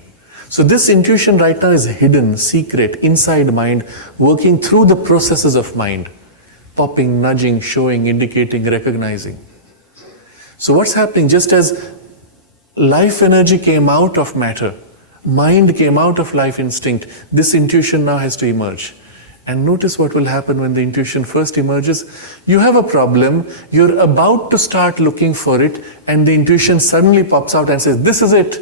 So this intuition right now is hidden, secret, inside mind, working through the processes of mind. Popping, nudging, showing, indicating, recognizing. So what's happening? Just as life energy came out of matter, mind came out of life instinct, this intuition now has to emerge. And notice what will happen when the intuition first emerges. You have a problem, you're about to start looking for it, and the intuition suddenly pops out and says, this is it.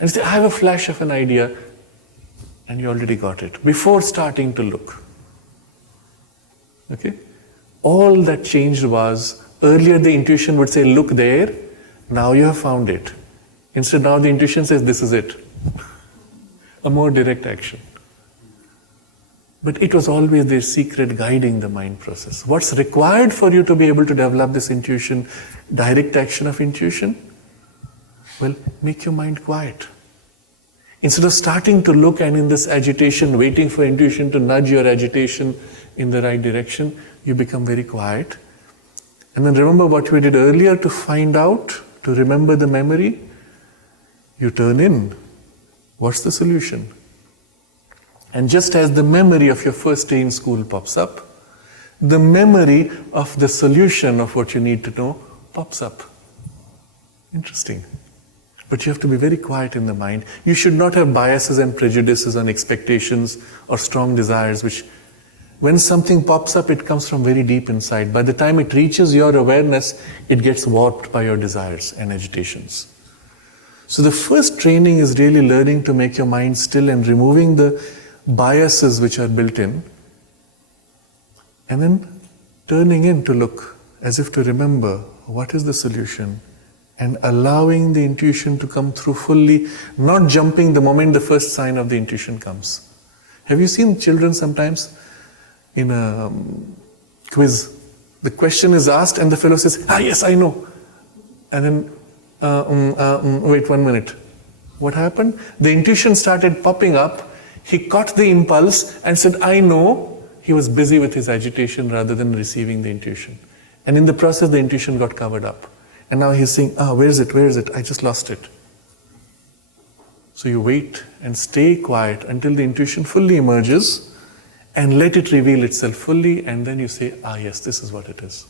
And you say, I have a flash of an idea, and you already got it, before starting to look. Okay? All that changed was, earlier the intuition would say, look there, now you have found it. Instead, now the intuition says, this is it. A more direct action. But it was always their secret guiding the mind process. What's required for you to be able to develop this intuition, direct action of intuition? Well, make your mind quiet. Instead of starting to look and in this agitation, waiting for intuition to nudge your agitation in the right direction, you become very quiet. And then remember what we did earlier to find out, to remember the memory. You turn in. What's the solution? And just as the memory of your first day in school pops up, the memory of the solution of what you need to know pops up. Interesting. But you have to be very quiet in the mind. You should not have biases and prejudices on expectations or strong desires, which when something pops up, it comes from very deep inside. By the time it reaches your awareness, it gets warped by your desires and agitations. So the first training is really learning to make your mind still and removing the biases which are built in, and then turning in to look as if to remember what is the solution, and allowing the intuition to come through fully, not jumping the moment the first sign of the intuition comes. Have you seen children sometimes in a quiz? The question is asked and the fellow says, yes, I know. And then, wait 1 minute. What happened? The intuition started popping up. He caught the impulse and said, I know. He was busy with his agitation rather than receiving the intuition. And in the process, the intuition got covered up. And now he's saying, where is it? Where is it? I just lost it. So you wait and stay quiet until the intuition fully emerges and let it reveal itself fully. And then you say, yes, this is what it is.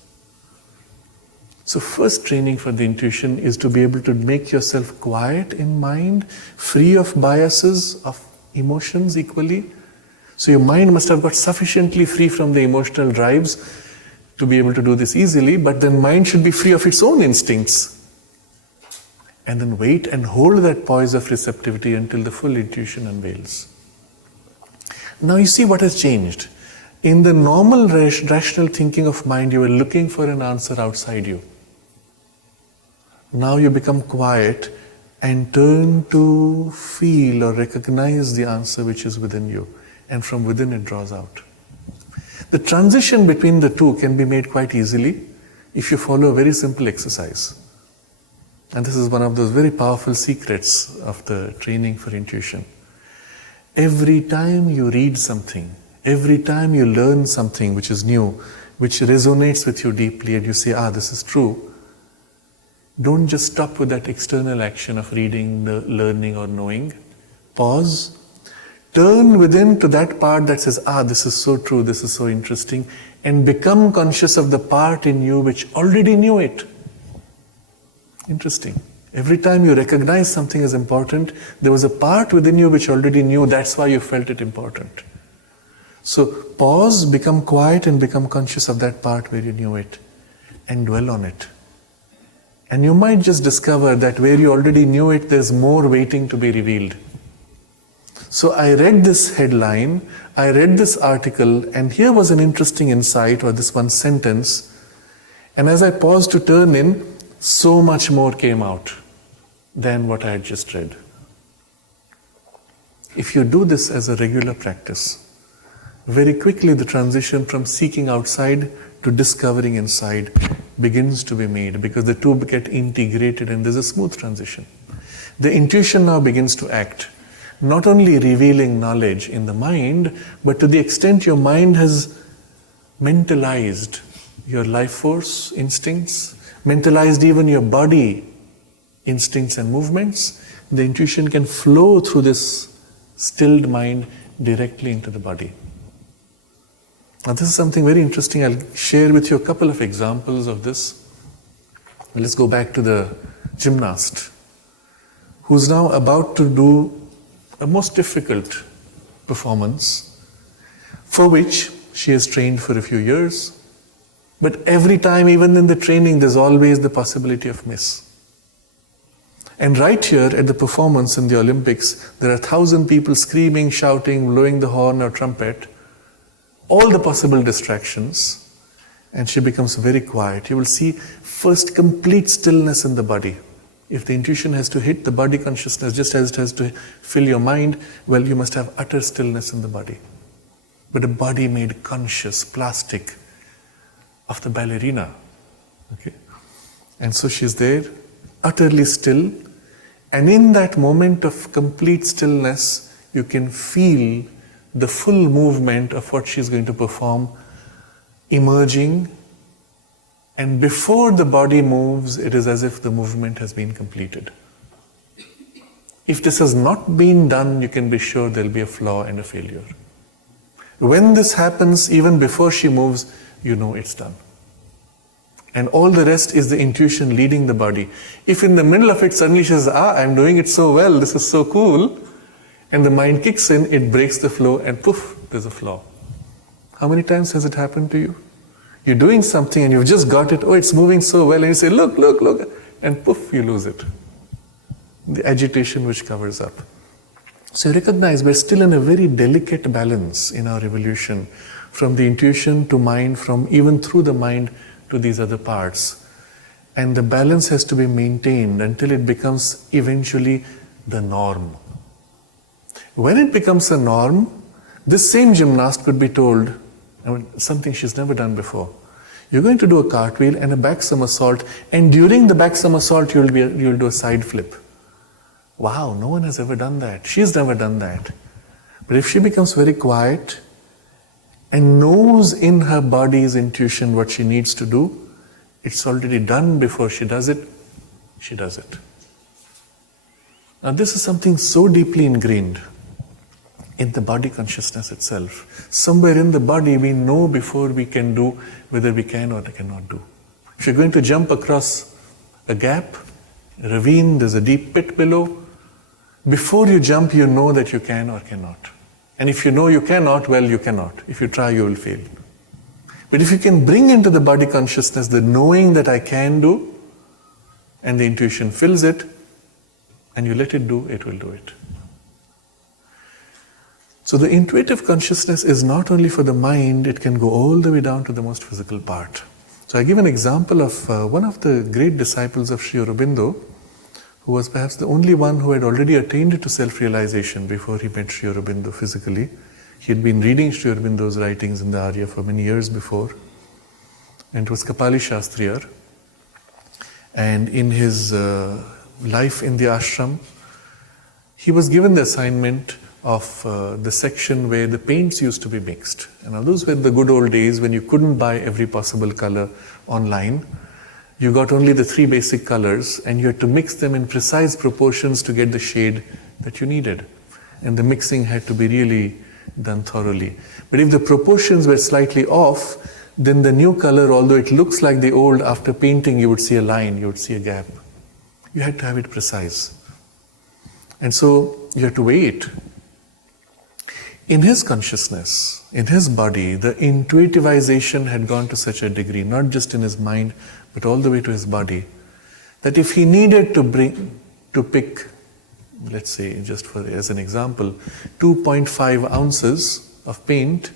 So first training for the intuition is to be able to make yourself quiet in mind, free of biases, of emotions equally. So your mind must have got sufficiently free from the emotional drives to be able to do this easily, but then mind should be free of its own instincts. And then wait and hold that poise of receptivity until the full intuition unveils. Now you see what has changed. In the normal rational thinking of mind, you were looking for an answer outside you. Now you become quiet and turn to feel or recognize the answer which is within you. And from within it draws out. The transition between the two can be made quite easily if you follow a very simple exercise. And this is one of those very powerful secrets of the training for intuition. Every time you read something, every time you learn something which is new, which resonates with you deeply, and you say, this is true, don't just stop with that external action of reading, learning or knowing. Pause. Turn within to that part that says, this is so true, this is so interesting, and become conscious of the part in you which already knew it. Interesting. Every time you recognize something as important, there was a part within you which already knew, that's why you felt it important. So pause, become quiet and become conscious of that part where you knew it and dwell on it. And you might just discover that where you already knew it, there's more waiting to be revealed. So I read this headline, I read this article, and here was an interesting insight, or this one sentence. And as I paused to turn in, so much more came out than what I had just read. If you do this as a regular practice, very quickly the transition from seeking outside to discovering inside begins to be made, because the two get integrated and there's a smooth transition. The intuition now begins to act, not only revealing knowledge in the mind, but to the extent your mind has mentalized your life force instincts, mentalized even your body instincts and movements, the intuition can flow through this stilled mind directly into the body. Now this is something very interesting. I'll share with you a couple of examples of this. Let's go back to the gymnast who's now about to do a most difficult performance for which she has trained for a few years. But every time, even in the training, there's always the possibility of miss. And right here at the performance in the Olympics, there are 1,000 people screaming, shouting, blowing the horn or trumpet, all the possible distractions, and she becomes very quiet. You will see first complete stillness in the body. If the intuition has to hit the body consciousness just as it has to fill your mind, well, you must have utter stillness in the body. But a body made conscious, plastic, of the ballerina. Okay? And so she's there, utterly still, and in that moment of complete stillness, you can feel the full movement of what she's going to perform emerging, and before the body moves, it is as if the movement has been completed. If this has not been done, you can be sure there'll be a flaw and a failure. When this happens, even before she moves, you know it's done. And all the rest is the intuition leading the body. If in the middle of it suddenly she says, I'm doing it so well, this is so cool, and the mind kicks in, it breaks the flow, and poof, there's a flaw. How many times has it happened to you? You're doing something and you've just got it, it's moving so well, and you say, look, and poof, you lose it. The agitation which covers up. So you recognize we're still in a very delicate balance in our evolution, from the intuition to mind, from even through the mind to these other parts. And the balance has to be maintained until it becomes eventually the norm. When it becomes a norm, this same gymnast could be told, something she's never done before. You're going to do a cartwheel and a back somersault, and during the back somersault you'll do a side flip. Wow, no one has ever done that. She's never done that. But if she becomes very quiet and knows in her body's intuition what she needs to do, it's already done before she does it, she does it. Now this is something so deeply ingrained in the body consciousness itself. Somewhere in the body we know before we can do whether we can or cannot do. If you're going to jump across a gap, a ravine, there's a deep pit below, before you jump you know that you can or cannot. And if you know you cannot, well, you cannot. If you try, you will fail. But if you can bring into the body consciousness the knowing that I can do, and the intuition fills it, and you let it do, it will do it. So the intuitive consciousness is not only for the mind, it can go all the way down to the most physical part. So I give an example of one of the great disciples of Sri Aurobindo, who was perhaps the only one who had already attained to self-realization before he met Sri Aurobindo physically. He had been reading Sri Aurobindo's writings in the Arya for many years before, and it was Kapali Shastriyar. And in his life in the ashram, he was given the assignment of the section where the paints used to be mixed. And now those were the good old days when you couldn't buy every possible color online. You got only the 3 basic colors, and you had to mix them in precise proportions to get the shade that you needed. And the mixing had to be really done thoroughly. But if the proportions were slightly off, then the new color, although it looks like the old, after painting you would see a line, you would see a gap. You had to have it precise. And so you had to weigh it. In his consciousness, in his body, the intuitivization had gone to such a degree, not just in his mind, but all the way to his body, that if he needed to pick, let's say, just as an example, 2.5 ounces of paint,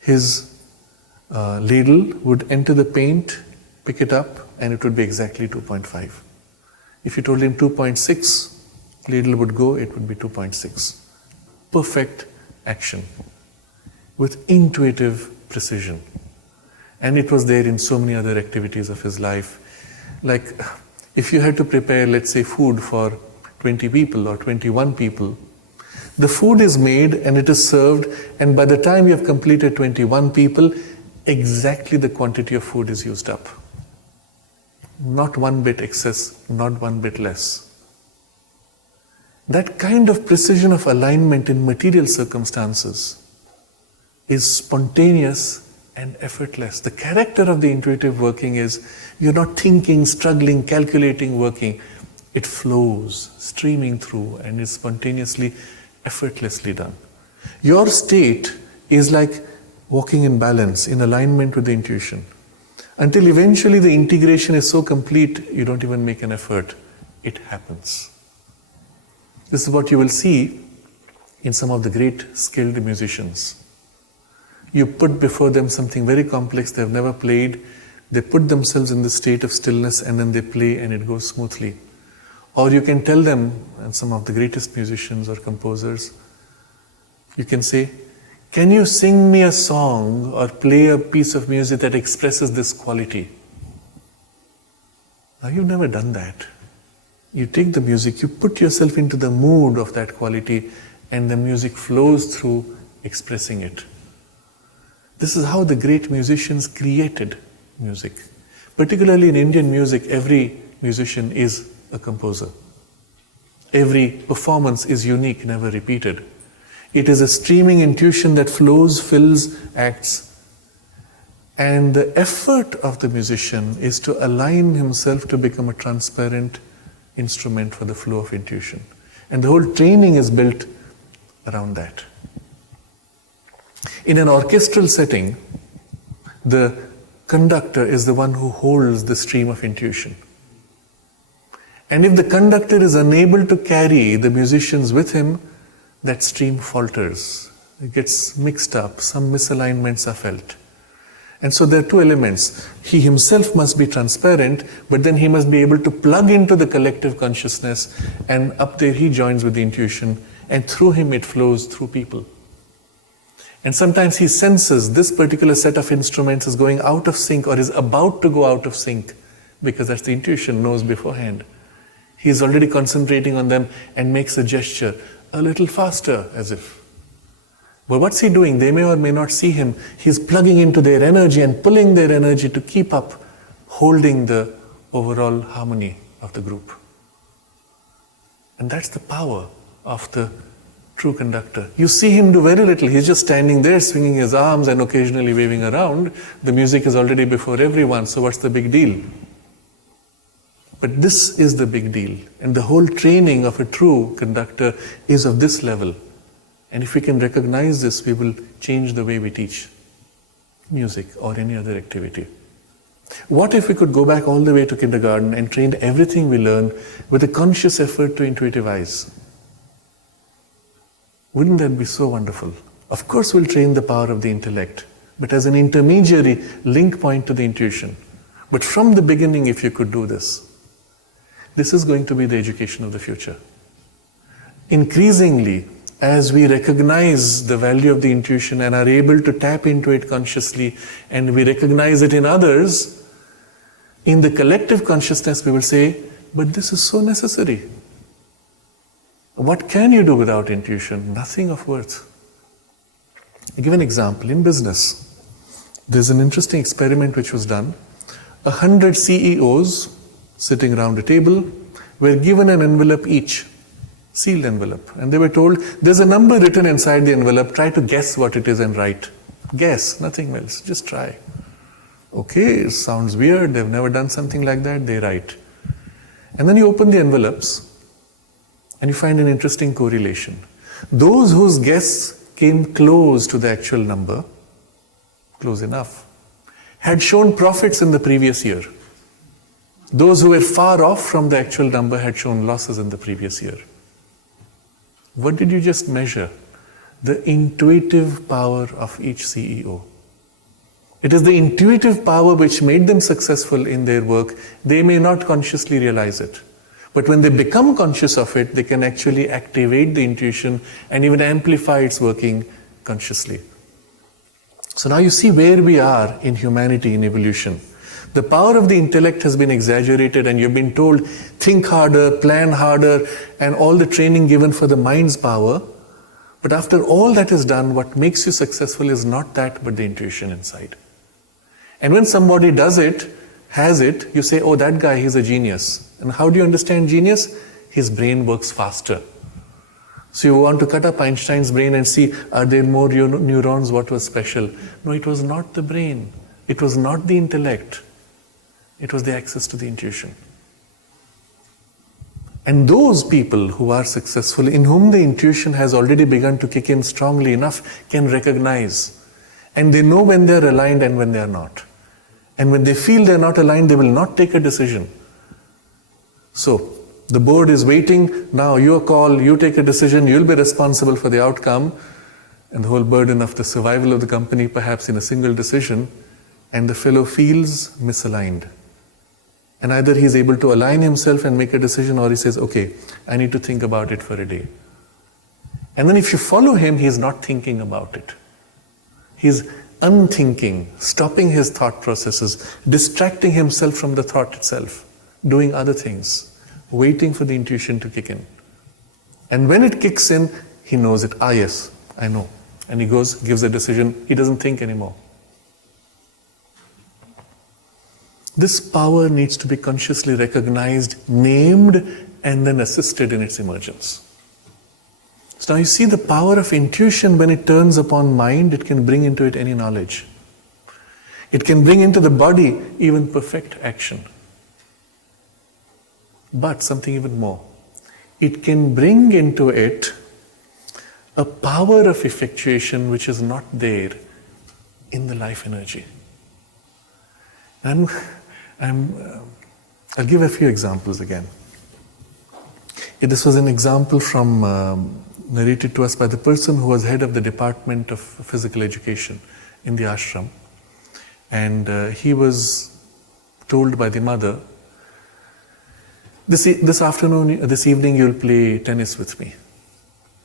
his ladle would enter the paint, pick it up, and it would be exactly 2.5. If you told him 2.6, ladle would go, it would be 2.6. perfect action with intuitive precision. And it was there in so many other activities of his life. Like if you had to prepare, let's say, food for 20 people or 21 people, the food is made and it is served, and by the time you have completed 21 people, exactly the quantity of food is used up. Not one bit excess, not one bit less. That kind of precision of alignment in material circumstances is spontaneous and effortless. The character of the intuitive working is you're not thinking, struggling, calculating, working. It flows, streaming through, and is spontaneously, effortlessly done. Your state is like walking in balance, in alignment with the intuition. Until eventually the integration is so complete, you don't even make an effort. It happens. This is what you will see in some of the great skilled musicians. You put before them something very complex they've never played, they put themselves in the state of stillness and then they play and it goes smoothly. Or you can tell them, and some of the greatest musicians or composers, you can say, can you sing me a song or play a piece of music that expresses this quality? Now you've never done that. You take the music, you put yourself into the mood of that quality, and the music flows through expressing it. This is how the great musicians created music. Particularly in Indian music, every musician is a composer. Every performance is unique, never repeated. It is a streaming intuition that flows, fills, acts. And the effort of the musician is to align himself to become a transparent instrument for the flow of intuition. And the whole training is built around that. In an orchestral setting, the conductor is the one who holds the stream of intuition. And if the conductor is unable to carry the musicians with him, that stream falters. It gets mixed up, some misalignments are felt. And so there are two elements. He himself must be transparent, but then he must be able to plug into the collective consciousness, and up there he joins with the intuition, and through him it flows through people. And sometimes he senses this particular set of instruments is going out of sync or is about to go out of sync, because that's the intuition knows beforehand. He is already concentrating on them and makes a gesture a little faster, as if. But what's he doing? They may or may not see him. He's plugging into their energy and pulling their energy to keep up, holding the overall harmony of the group. And that's the power of the true conductor. You see him do very little. He's just standing there, swinging his arms and occasionally waving around. The music is already before everyone, so what's the big deal? But this is the big deal. And the whole training of a true conductor is of this level. And if we can recognize this, we will change the way we teach music or any other activity. What if we could go back all the way to kindergarten and train everything we learn with a conscious effort to intuitivize? Wouldn't that be so wonderful? Of course we'll train the power of the intellect, but as an intermediary link point to the intuition. But from the beginning, if you could do this, this is going to be the education of the future. Increasingly, as we recognize the value of the intuition and are able to tap into it consciously, and we recognize it in others, in the collective consciousness we will say, but this is so necessary. What can you do without intuition? Nothing of worth. I'll give an example. In business, there's an interesting experiment which was done. 100 CEOs sitting around a table were given an envelope each, sealed envelope, and they were told, there's a number written inside the envelope, try to guess what it is and write. Guess, nothing else, just try. Okay, sounds weird, they've never done something like that, they write. And then you open the envelopes and you find an interesting correlation. Those whose guess came close to the actual number, close enough, had shown profits in the previous year. Those who were far off from the actual number had shown losses in the previous year. What did you just measure? The intuitive power of each CEO. It is the intuitive power which made them successful in their work. They may not consciously realize it. But when they become conscious of it, they can actually activate the intuition and even amplify its working consciously. So now you see where we are in humanity, in evolution. The power of the intellect has been exaggerated, and you've been told, think harder, plan harder, and all the training given for the mind's power. But after all that is done, what makes you successful is not that, but the intuition inside. And when somebody does it, has it, you say, oh, that guy, he's a genius. And how do you understand genius? His brain works faster. So you want to cut up Einstein's brain and see, are there more neurons? What was special? No, it was not the brain. It was not the intellect. It was the access to the intuition. And those people who are successful, in whom the intuition has already begun to kick in strongly enough, can recognize. And they know when they're aligned and when they're not. And when they feel they're not aligned, they will not take a decision. So, the board is waiting, now your call, you take a decision, you'll be responsible for the outcome, and the whole burden of the survival of the company perhaps in a single decision, and the fellow feels misaligned. And either he's able to align himself and make a decision, or he says, okay, I need to think about it for a day. And then if you follow him, he's not thinking about it. He's unthinking, stopping his thought processes, distracting himself from the thought itself, doing other things, waiting for the intuition to kick in. And when it kicks in, he knows it. Ah, yes, I know. And he goes, gives a decision. He doesn't think anymore. This power needs to be consciously recognized, named, and then assisted in its emergence. So now you see the power of intuition. When it turns upon mind, it can bring into it any knowledge. It can bring into the body even perfect action. But something even more. It can bring into it a power of effectuation which is not there in the life energy. I'll give a few examples again. This was an example from narrated to us by the person who was head of the Department of Physical Education in the ashram. And he was told by the mother, this evening you'll play tennis with me.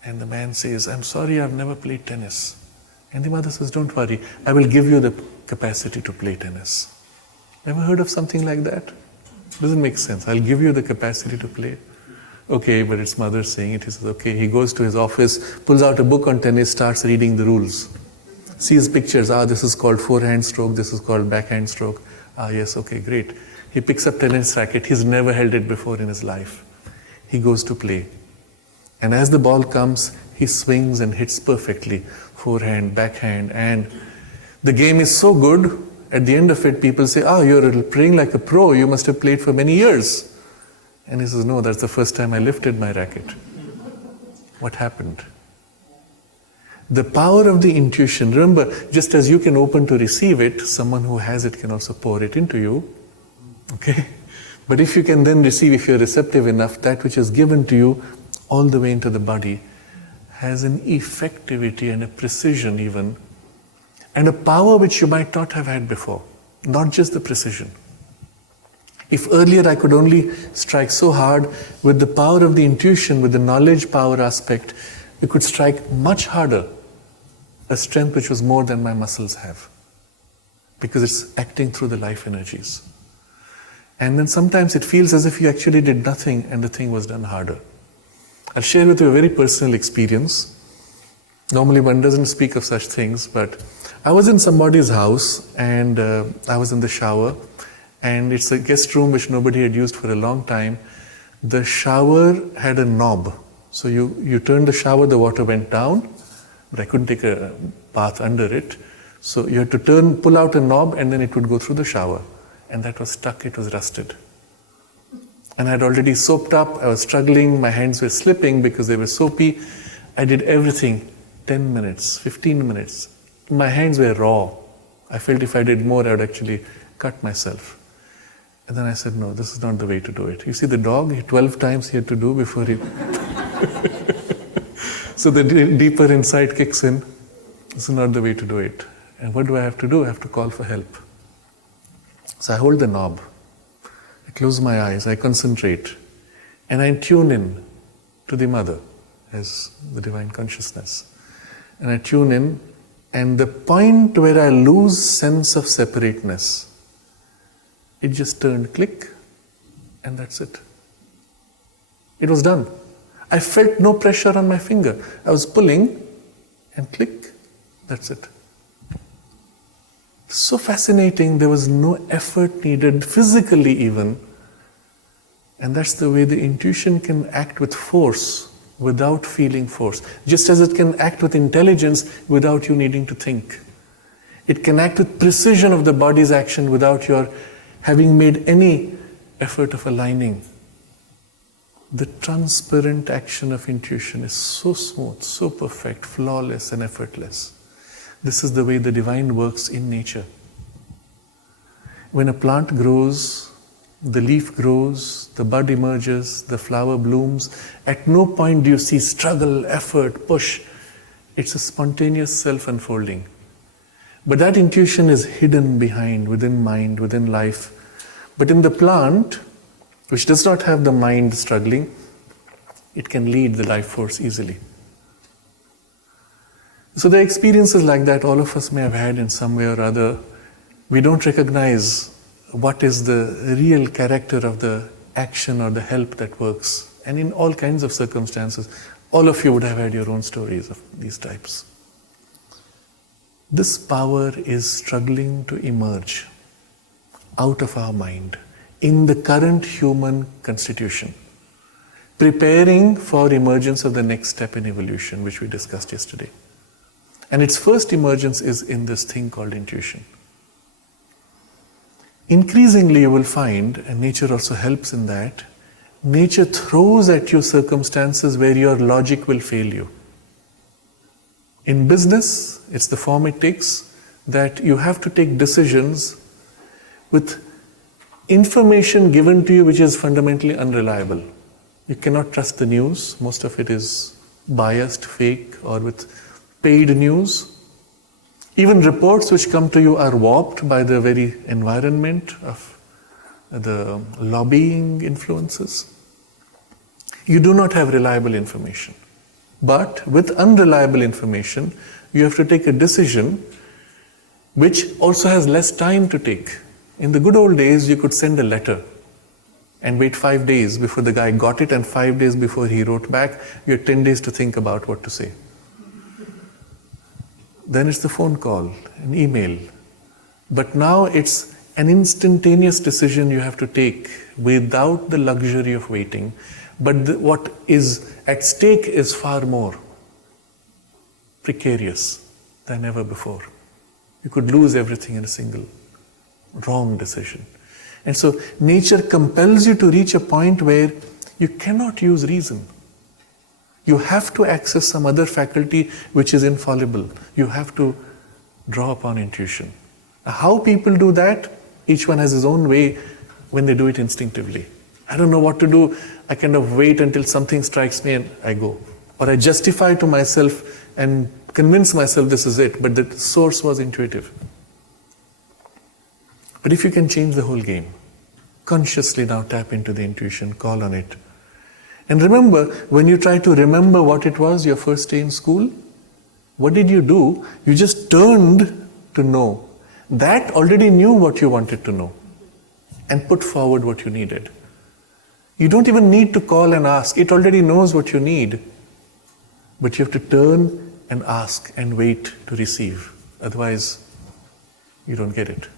And the man says, I'm sorry, I've never played tennis. And the mother says, don't worry, I will give you the capacity to play tennis. Ever heard of something like that? Doesn't make sense. I'll give you the capacity to play. Okay, but it's mother saying it. He says, okay. He goes to his office, pulls out a book on tennis, starts reading the rules. Sees pictures. This is called forehand stroke. This is called backhand stroke. Yes, okay, great. He picks up tennis racket. He's never held it before in his life. He goes to play. And as the ball comes, he swings and hits perfectly. Forehand, backhand. And the game is so good, at the end of it, people say, you're playing like a pro. You must have played for many years. And he says, no, that's the first time I lifted my racket. What happened? The power of the intuition. Remember, just as you can open to receive it, someone who has it can also pour it into you. Okay? But if you can then receive, if you're receptive enough, that which is given to you all the way into the body has an effectivity and a precision even, and a power which you might not have had before. Not just the precision. If earlier I could only strike so hard, with the power of the intuition, with the knowledge power aspect, we could strike much harder, a strength which was more than my muscles have. Because it's acting through the life energies. And then sometimes it feels as if you actually did nothing and the thing was done harder. I'll share with you a very personal experience. Normally one doesn't speak of such things, but I was in somebody's house and I was in the shower. And it's a guest room which nobody had used for a long time. The shower had a knob. So you turned the shower, the water went down, but I couldn't take a bath under it. So you had to pull out a knob and then it would go through the shower. And that was stuck, it was rusted. And I had already soaped up, I was struggling, my hands were slipping because they were soapy. I did everything, 10 minutes, 15 minutes. My hands were raw. I felt if I did more, I would actually cut myself. And then I said, no, this is not the way to do it. You see the dog, 12 times he had to do before he... So the deeper insight kicks in. This is not the way to do it. And what do I have to do? I have to call for help. So I hold the knob. I close my eyes, I concentrate. and I tune in to the mother as the divine consciousness. And I tune in, and the point where I lose sense of separateness, it just turned click, and that's it. It was done. I felt no pressure on my finger. I was pulling, and click, that's it. So fascinating, there was no effort needed, physically even. And that's the way the intuition can act with force without feeling force. Just as it can act with intelligence without you needing to think. It can act with precision of the body's action without your having made any effort of aligning. The transparent action of intuition is so smooth, so perfect, flawless and effortless. This is the way the divine works in nature. When a plant grows, the leaf grows, the bud emerges, the flower blooms, at no point do you see struggle, effort, push. It's a spontaneous self-unfolding. But that intuition is hidden behind, within mind, within life. But in the plant, which does not have the mind struggling, it can lead the life force easily. So the experiences like that all of us may have had in some way or other. We don't recognize what is the real character of the action or the help that works. And in all kinds of circumstances, all of you would have had your own stories of these types. This power is struggling to emerge out of our mind in the current human constitution, preparing for emergence of the next step in evolution, which we discussed yesterday. And its first emergence is in this thing called intuition. Increasingly, you will find, and nature also helps in that, nature throws at you circumstances where your logic will fail you. In business, it's the form it takes, that you have to take decisions with information given to you which is fundamentally unreliable. You cannot trust the news. Most of it is biased, fake, or with paid news. Even reports which come to you are warped by the very environment of the lobbying influences. You do not have reliable information. But with unreliable information, you have to take a decision which also has less time to take. In the good old days, you could send a letter and wait 5 days before the guy got it, and 5 days before he wrote back. You had 10 days to think about what to say. Then it's the phone call, an email. But now it's an instantaneous decision you have to take without the luxury of waiting. But what is at stake is far more precarious than ever before. You could lose everything in a single wrong decision. And so nature compels you to reach a point where you cannot use reason. You have to access some other faculty which is infallible. You have to draw upon intuition. How people do that, each one has his own way when they do it instinctively. I don't know what to do. I kind of wait until something strikes me and I go. Or I justify to myself and convince myself this is it, but the source was intuitive. But if you can change the whole game, consciously now tap into the intuition, call on it. And remember, when you try to remember what it was your first day in school, what did you do? You just turned to know. That already knew what you wanted to know and put forward what you needed. You don't even need to call and ask. It already knows what you need. But you have to turn and ask and wait to receive. Otherwise, you don't get it.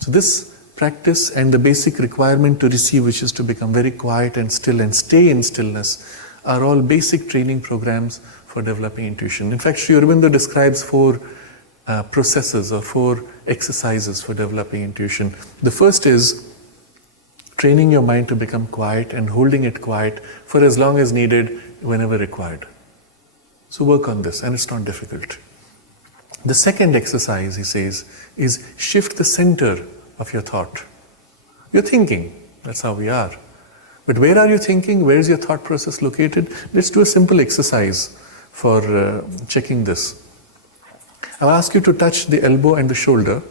So this practice and the basic requirement to receive, which is to become very quiet and still and stay in stillness, are all basic training programs for developing intuition. In fact, Sri Aurobindo describes 4 processes or 4 exercises for developing intuition. The first is training your mind to become quiet and holding it quiet for as long as needed, whenever required. So work on this, and it's not difficult. The second exercise, he says, is shift the center of your thought. You're thinking, that's how we are. But where are you thinking? Where is your thought process located? Let's do a simple exercise for checking this. I'll ask you to touch the elbow and the shoulder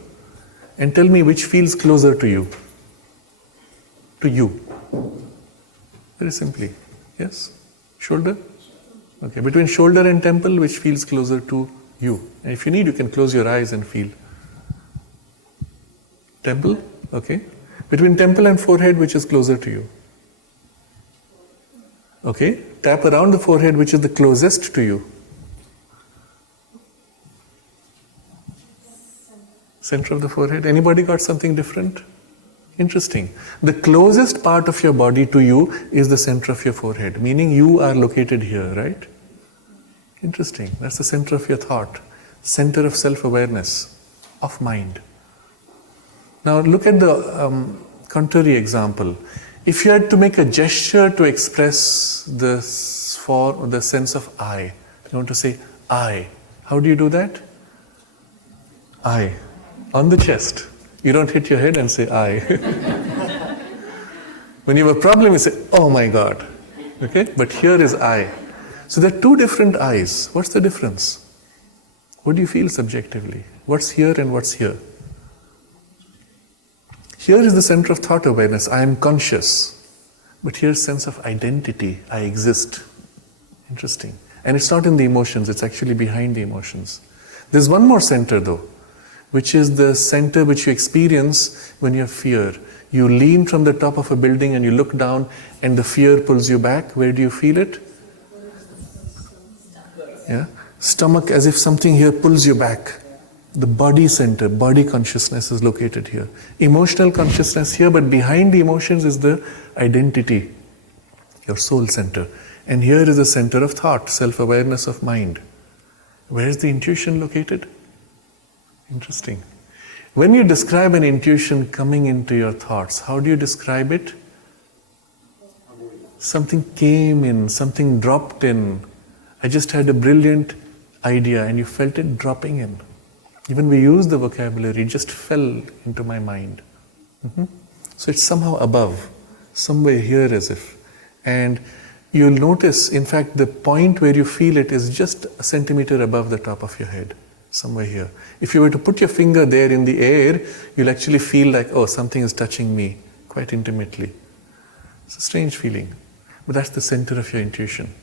and tell me which feels closer to you. To you. Very simply. Yes? Shoulder? Okay. Between shoulder and temple, which feels closer to you? And if you need, you can close your eyes and feel. Temple? Okay. Between temple and forehead, which is closer to you? Okay. Tap around the forehead, which is the closest to you? Center of the forehead. Anybody got something different? Interesting. The closest part of your body to you is the center of your forehead, meaning you are located here, right? Interesting. That's the center of your thought, center of self-awareness, of mind. Now look at the contrary example. If you had to make a gesture to express the sense of I, you want to say I. How do you do that? I. On the chest. You don't hit your head and say I. When you have a problem, you say, oh my God. Okay? But here is I. So there are two different I's. What's the difference? What do you feel subjectively? What's here and what's here? Here is the center of thought awareness. I am conscious. But here's sense of identity. I exist. Interesting. And it's not in the emotions. It's actually behind the emotions. There's one more center though, which is the center which you experience when you have fear. You lean from the top of a building and you look down and the fear pulls you back. Where do you feel it? Yeah? Stomach, as if something here pulls you back. The body center, body consciousness is located here. Emotional consciousness here, but behind the emotions is the identity, your soul center. And here is the center of thought, self-awareness of mind. Where is the intuition located? Interesting. When you describe an intuition coming into your thoughts, how do you describe it? Something came in, something dropped in. I just had a brilliant idea and you felt it dropping in. Even we use the vocabulary, it just fell into my mind. So it's somehow above, somewhere here as if. And you'll notice, in fact, the point where you feel it is just a centimeter above the top of your head. Somewhere here. If you were to put your finger there in the air, you'll actually feel like, oh, something is touching me quite intimately. It's a strange feeling. But that's the center of your intuition.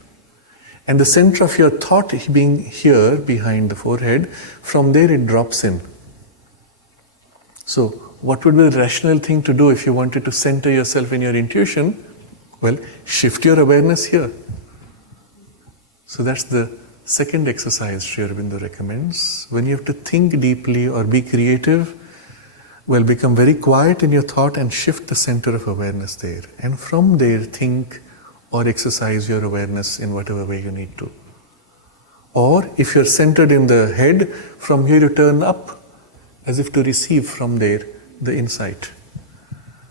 And the center of your thought being here, behind the forehead, from there it drops in. So, what would be the rational thing to do if you wanted to center yourself in your intuition? Well, shift your awareness here. So that's the second exercise Sri Aurobindo recommends. When you have to think deeply or be creative, well, become very quiet in your thought and shift the center of awareness there. And from there, think or exercise your awareness in whatever way you need to. Or if you're centered in the head, from here you turn up as if to receive from there the insight.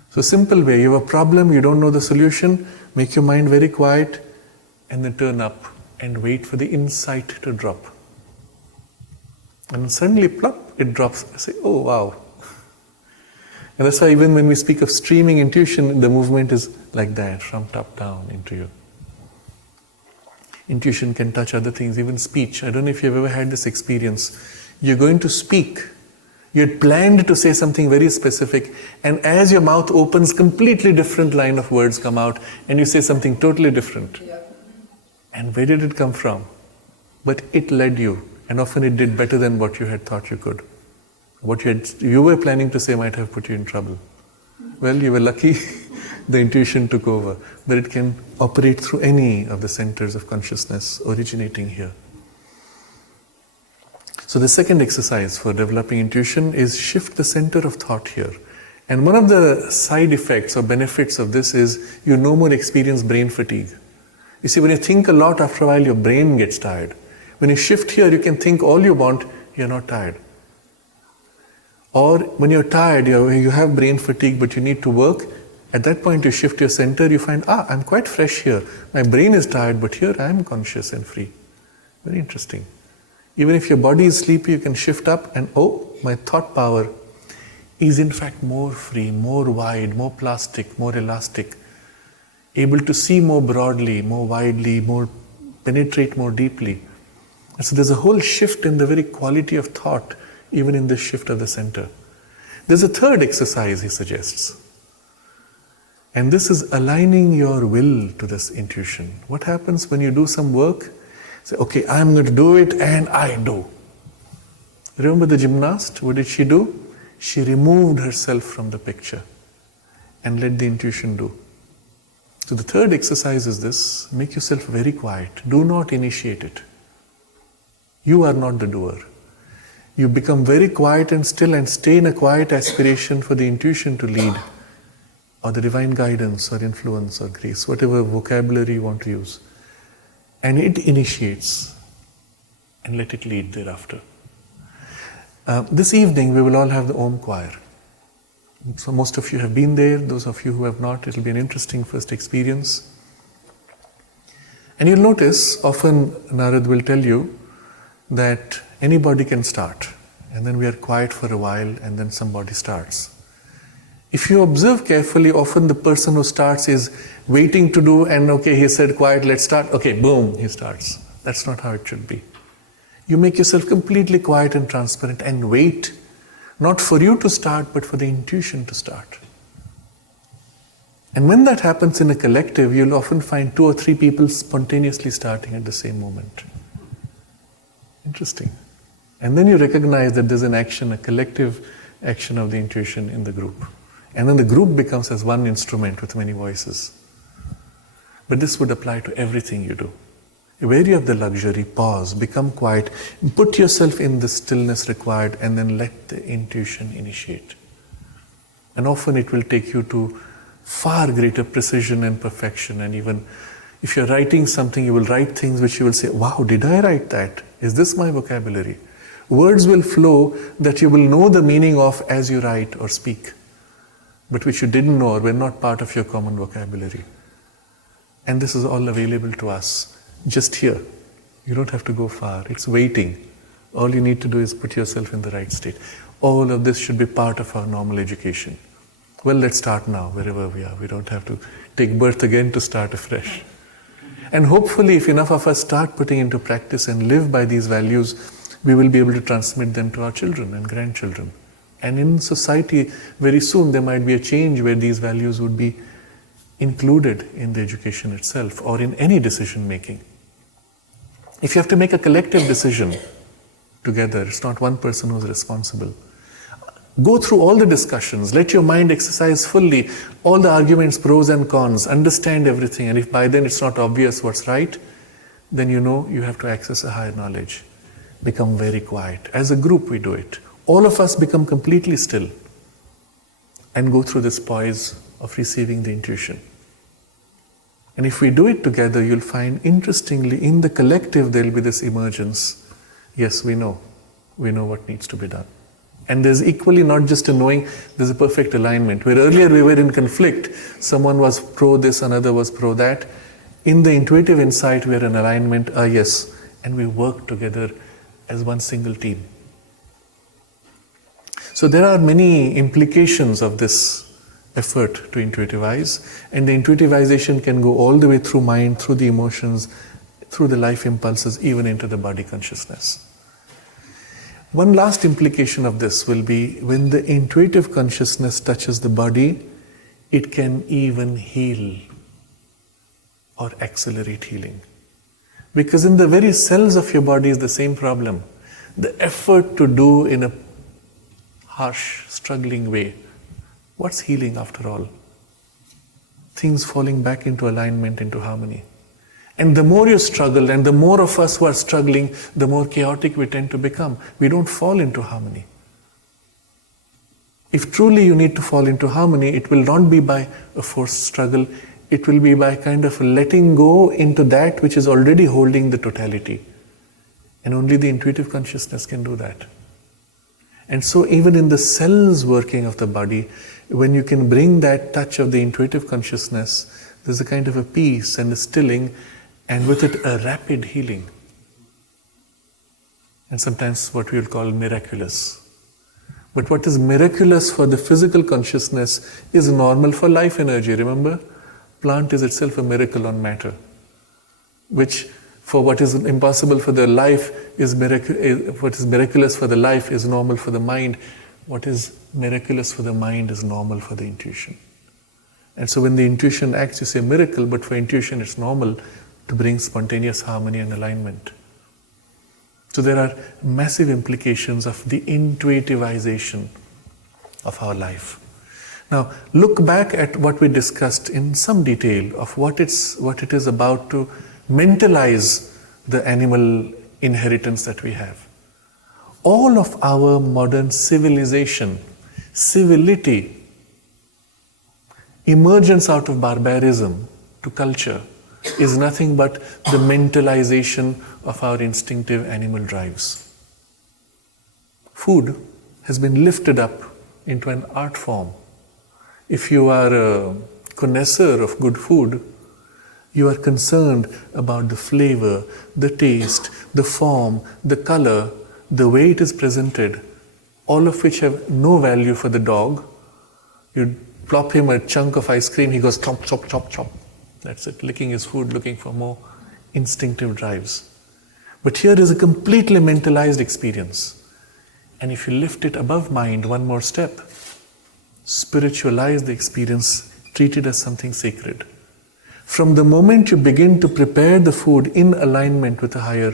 So simple way, you have a problem, you don't know the solution, make your mind very quiet and then turn up and wait for the insight to drop. And suddenly, plop, it drops. I say, oh wow. And that's why even when we speak of streaming intuition, the movement is like that, from top down into you. Intuition can touch other things, even speech. I don't know if you've ever had this experience. You're going to speak. You had planned to say something very specific, and as your mouth opens, completely different line of words come out, and you say something totally different. Yeah. And where did it come from? But it led you, and often it did better than what you had thought you could. What you were planning to say might have put you in trouble. Well, you were lucky, the intuition took over, but it can operate through any of the centers of consciousness originating here. So the second exercise for developing intuition is shift the center of thought here. And one of the side effects or benefits of this is you no more experience brain fatigue. You see, when you think a lot, after a while your brain gets tired. When you shift here, you can think all you want, you're not tired. Or when you're tired, you have brain fatigue, but you need to work, at that point you shift your center, you find, I'm quite fresh here. My brain is tired, but here I am conscious and free. Very interesting. Even if your body is sleepy, you can shift up and, my thought power is in fact more free, more wide, more plastic, more elastic, able to see more broadly, more widely, more penetrate more deeply. And so there's a whole shift in the very quality of thought, even in this shift of the center. There's a third exercise he suggests. And this is aligning your will to this intuition. What happens when you do some work? Say, okay, I'm going to do it, and I do. Remember the gymnast? What did she do? She removed herself from the picture and let the intuition do. So the third exercise is this: make yourself very quiet. Do not initiate it. You are not the doer. You become very quiet and still and stay in a quiet aspiration for the intuition to lead, or the divine guidance or influence or grace, whatever vocabulary you want to use. And it initiates, and let it lead thereafter. This evening we will all have the Ohm Choir. So most of you have been there. Those of you who have not, it will be an interesting first experience. And you'll notice, often Narad will tell you that anybody can start. And then we are quiet for a while, and then somebody starts. If you observe carefully, often the person who starts is waiting to do, and okay, he said quiet, let's start. Okay, boom, he starts. That's not how it should be. You make yourself completely quiet and transparent and wait, not for you to start, but for the intuition to start. And when that happens in a collective, you'll often find 2 or 3 people spontaneously starting at the same moment. Interesting. And then you recognize that there's an action, a collective action of the intuition in the group. And then the group becomes as one instrument with many voices. But this would apply to everything you do. Where you have the luxury, pause, become quiet, put yourself in the stillness required, and then let the intuition initiate. And often it will take you to far greater precision and perfection. And even if you're writing something, you will write things which you will say, wow, did I write that? Is this my vocabulary? Words will flow that you will know the meaning of as you write or speak, but which you didn't know or were not part of your common vocabulary. And this is all available to us just here. You don't have to go far. It's waiting. All you need to do is put yourself in the right state. All of this should be part of our normal education. Well, let's start now, wherever we are. We don't have to take birth again to start afresh. And hopefully, if enough of us start putting into practice and live by these values, we will be able to transmit them to our children and grandchildren. And in society, very soon there might be a change where these values would be included in the education itself or in any decision making. If you have to make a collective decision together, it's not one person who's responsible. Go through all the discussions, let your mind exercise fully, all the arguments, pros and cons, understand everything, and if by then it's not obvious what's right, then you know you have to access a higher knowledge. Become very quiet. As a group we do it. All of us become completely still and go through this poise of receiving the intuition. And if we do it together, you'll find, interestingly, in the collective there will be this emergence. Yes, we know what needs to be done. And there's equally not just a knowing, there's a perfect alignment. Where earlier we were in conflict, someone was pro this, another was pro that. In the intuitive insight, we are in alignment, yes, and we work together as one single team. So there are many implications of this effort to intuitivize, and the intuitivization can go all the way through mind, through the emotions, through the life impulses, even into the body consciousness. One last implication of this will be when the intuitive consciousness touches the body, it can even heal or accelerate healing. Because in the very cells of your body is the same problem. The effort to do in a harsh, struggling way. What's healing after all? Things falling back into alignment, into harmony. And the more you struggle, and the more of us who are struggling, the more chaotic we tend to become. We don't fall into harmony. If truly you need to fall into harmony, it will not be by a forced struggle. It will be by kind of letting go into that which is already holding the totality. And only the intuitive consciousness can do that. And so even in the cells working of the body, when you can bring that touch of the intuitive consciousness, there's a kind of a peace and a stilling, and with it a rapid healing. And sometimes what we will call miraculous. But what is miraculous for the physical consciousness is normal for life energy. Remember? Plant is itself a miracle on matter, which for what is impossible for the life is what is miraculous for the life is normal for the mind. What is miraculous for the mind is normal for the intuition. And so when the intuition acts, you say miracle, but for intuition it's normal to bring spontaneous harmony and alignment. So there are massive implications of the intuitivization of our life. Now, look back at what we discussed in some detail of what it is about to mentalize the animal inheritance that we have. All of our modern civilization, civility, emergence out of barbarism to culture is nothing but the mentalization of our instinctive animal drives. Food has been lifted up into an art form. If you are a connoisseur of good food, you are concerned about the flavor, the taste, the form, the color, the way it is presented, all of which have no value for the dog. You plop him a chunk of ice cream, he goes chop, chop, chop, chop. That's it, licking his food, looking for more instinctive drives. But here is a completely mentalized experience. And if you lift it above mind one more step, spiritualize the experience, treat it as something sacred. From the moment you begin to prepare the food in alignment with a higher,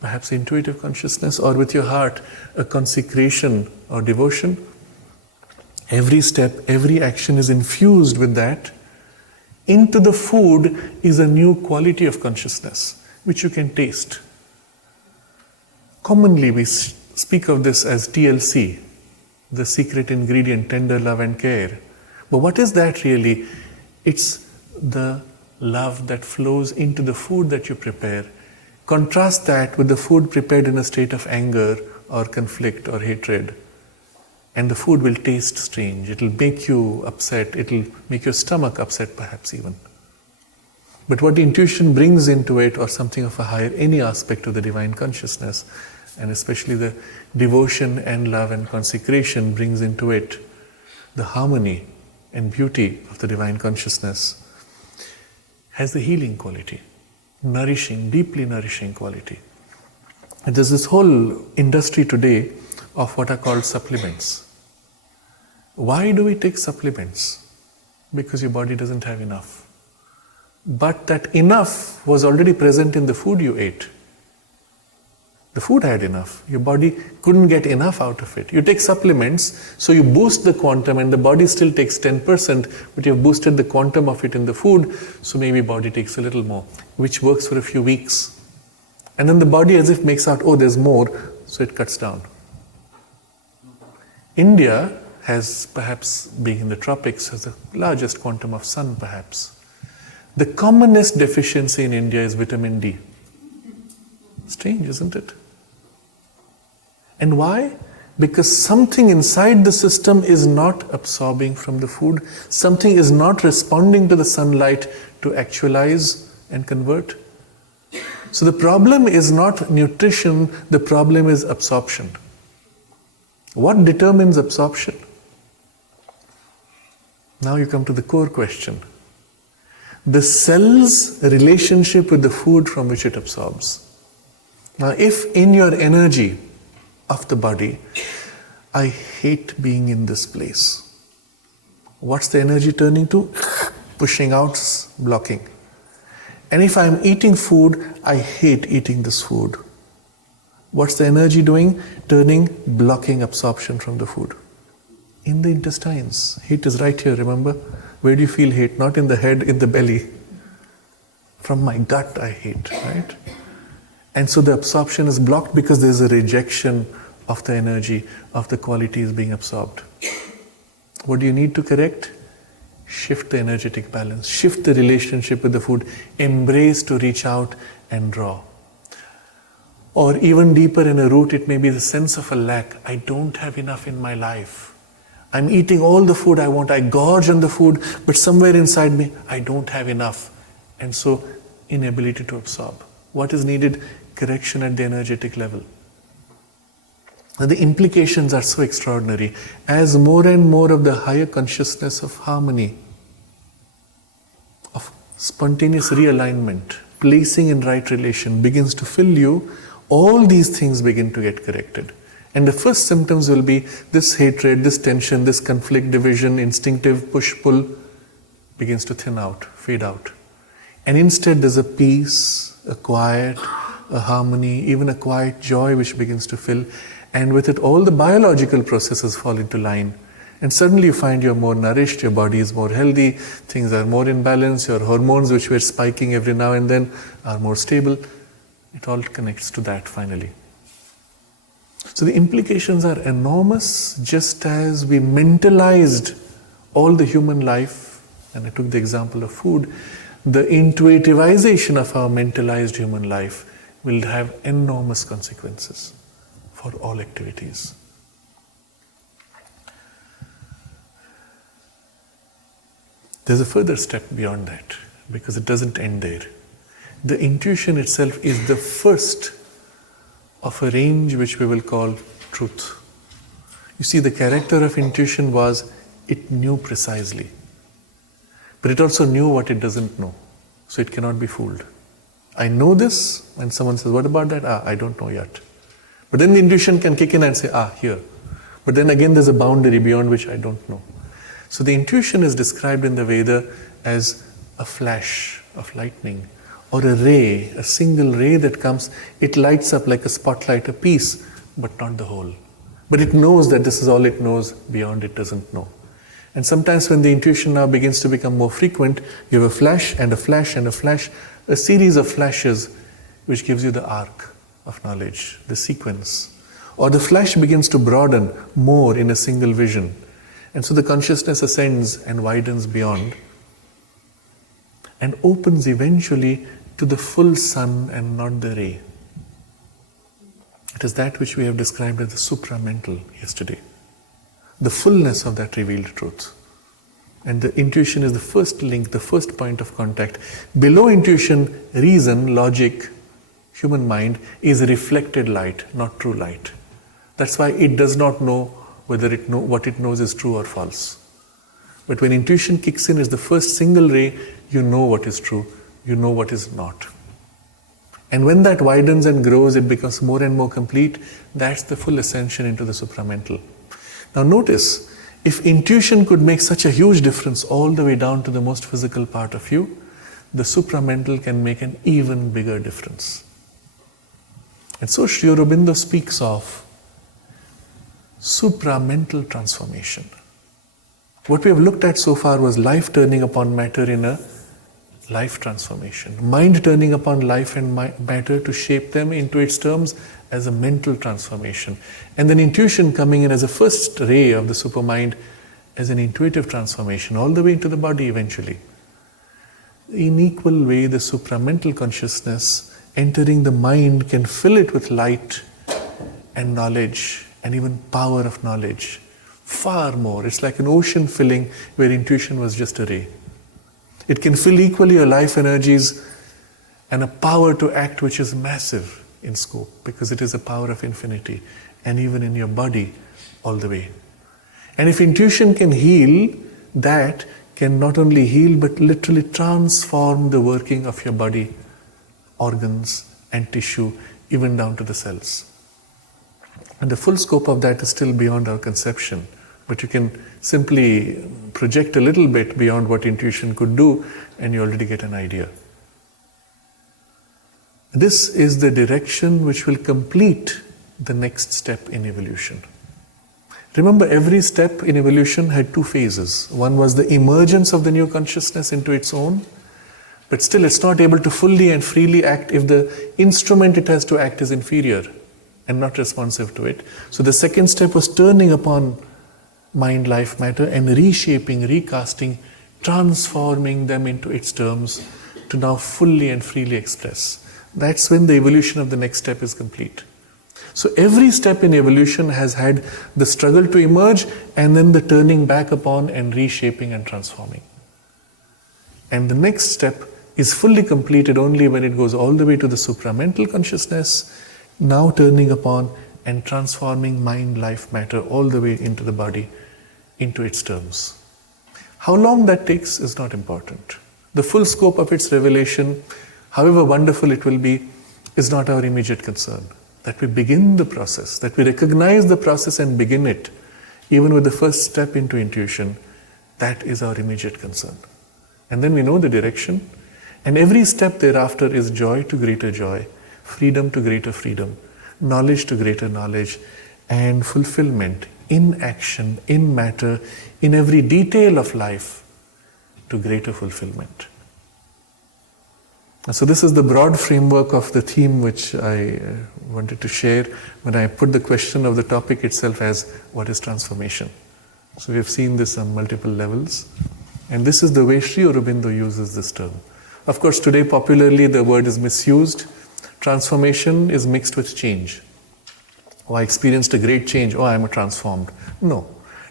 perhaps intuitive consciousness, or with your heart, a consecration or devotion, every step, every action is infused with that. Into the food is a new quality of consciousness, which you can taste. Commonly we speak of this as TLC, the secret ingredient, tender love and care. But what is that really? It's the love that flows into the food that you prepare. Contrast that with the food prepared in a state of anger or conflict or hatred. And the food will taste strange. It will make you upset. It will make your stomach upset perhaps even. But what the intuition brings into it, or something of a higher, any aspect of the divine consciousness, and especially the devotion and love and consecration brings into it the harmony and beauty of the divine consciousness, has the healing quality, nourishing, deeply nourishing quality. And there's this whole industry today of what are called supplements. Why do we take supplements? Because your body doesn't have enough. But that enough was already present in the food you ate. The food had enough. Your body couldn't get enough out of it. You take supplements, so you boost the quantum, and the body still takes 10%, but you've boosted the quantum of it in the food, so maybe body takes a little more, which works for a few weeks. And then the body as if makes out, oh, there's more, so it cuts down. India has, perhaps being in the tropics, has the largest quantum of sun perhaps. The commonest deficiency in India is vitamin D. Strange, isn't it? And why? Because something inside the system is not absorbing from the food, something is not responding to the sunlight to actualize and convert. So the problem is not nutrition, the problem is absorption. What determines absorption? Now you come to the core question. The cell's relationship with the food from which it absorbs. Now, if in your energy of the body, I hate being in this place, what's the energy turning to? Pushing out, blocking. And if I'm eating food, I hate eating this food. What's the energy doing? Turning, blocking absorption from the food. In the intestines. Hate is right here, remember? Where do you feel hate? Not in the head, in the belly. From my gut I hate, right? And so the absorption is blocked because there's a rejection of the energy, of the qualities being absorbed. What do you need to correct? Shift the energetic balance, shift the relationship with the food, embrace to reach out and draw. Or even deeper in a root, it may be the sense of a lack. I don't have enough in my life. I'm eating all the food I want, I gorge on the food, but somewhere inside me, I don't have enough. And so, inability to absorb. What is needed? Correction at the energetic level. Now, the implications are so extraordinary. As more and more of the higher consciousness of harmony, of spontaneous realignment, placing in right relation begins to fill you, all these things begin to get corrected. And the first symptoms will be this hatred, this tension, this conflict, division, instinctive push-pull begins to thin out, fade out. And instead there's a peace, a quiet, a harmony, even a quiet joy which begins to fill. And with it, all the biological processes fall into line. And suddenly you find you're more nourished, your body is more healthy, things are more in balance, your hormones which were spiking every now and then are more stable. It all connects to that finally. So the implications are enormous, just as we mentalized all the human life, and I took the example of food, the intuitivization of our mentalized human life will have enormous consequences for all activities. There's a further step beyond that, because it doesn't end there. The intuition itself is the first of a range which we will call truth. You see, the character of intuition was it knew precisely, but it also knew what it doesn't know, so it cannot be fooled. I know this, and someone says, what about that? I don't know yet. But then the intuition can kick in and say, here. But then again there's a boundary beyond which I don't know. So the intuition is described in the Veda as a flash of lightning, or a ray, a single ray that comes. It lights up like a spotlight, a piece, but not the whole. But it knows that this is all it knows, beyond it doesn't know. And sometimes when the intuition now begins to become more frequent, you have a flash and a flash and a flash, a series of flashes which gives you the arc of knowledge, the sequence. Or the flash begins to broaden more in a single vision. And so the consciousness ascends and widens beyond and opens eventually to the full sun and not the ray. It is that which we have described as the supramental yesterday. The fullness of that revealed truth. And the intuition is the first link, the first point of contact. Below intuition, reason, logic, human mind is reflected light, not true light. That's why it does not know whether what it knows is true or false. But when intuition kicks in as the first single ray, you know what is true, you know what is not. And when that widens and grows, it becomes more and more complete. That's the full ascension into the supramental. Now notice, if intuition could make such a huge difference all the way down to the most physical part of you, the supramental can make an even bigger difference. And so Sri Aurobindo speaks of supramental transformation. What we have looked at so far was life turning upon matter in a life transformation. Mind turning upon life and matter to shape them into its terms as a mental transformation. And then intuition coming in as a first ray of the supermind as an intuitive transformation all the way into the body eventually. In equal way, the supramental consciousness entering the mind can fill it with light and knowledge and even power of knowledge. Far more. It's like an ocean filling where intuition was just a ray. It can fill equally your life energies and a power to act which is massive in scope, because it is a power of infinity, and even in your body all the way. And if intuition can heal, that can not only heal but literally transform the working of your body, organs and tissue, even down to the cells. And the full scope of that is still beyond our conception. But you can simply project a little bit beyond what intuition could do, and you already get an idea. This is the direction which will complete the next step in evolution. Remember, every step in evolution had two phases. One was the emergence of the new consciousness into its own, but still it's not able to fully and freely act if the instrument it has to act is inferior and not responsive to it. So the second step was turning upon mind, life, matter, and reshaping, recasting, transforming them into its terms to now fully and freely express. That's when the evolution of the next step is complete. So every step in evolution has had the struggle to emerge and then the turning back upon and reshaping and transforming. And the next step is fully completed only when it goes all the way to the supramental consciousness, now turning upon and transforming mind, life, matter all the way into the body, into its terms. How long that takes is not important. The full scope of its revelation, however wonderful it will be, is not our immediate concern. That we begin the process, that we recognize the process and begin it, even with the first step into intuition, that is our immediate concern. And then we know the direction. And every step thereafter is joy to greater joy, freedom to greater freedom, knowledge to greater knowledge, and fulfillment in action, in matter, in every detail of life to greater fulfillment. So this is the broad framework of the theme which I wanted to share when I put the question of the topic itself as what is transformation. So we have seen this on multiple levels, and this is the way Sri Aurobindo uses this term. Of course, today popularly the word is misused. Transformation is mixed with change. Oh, I experienced a great change. Oh, I am transformed. No.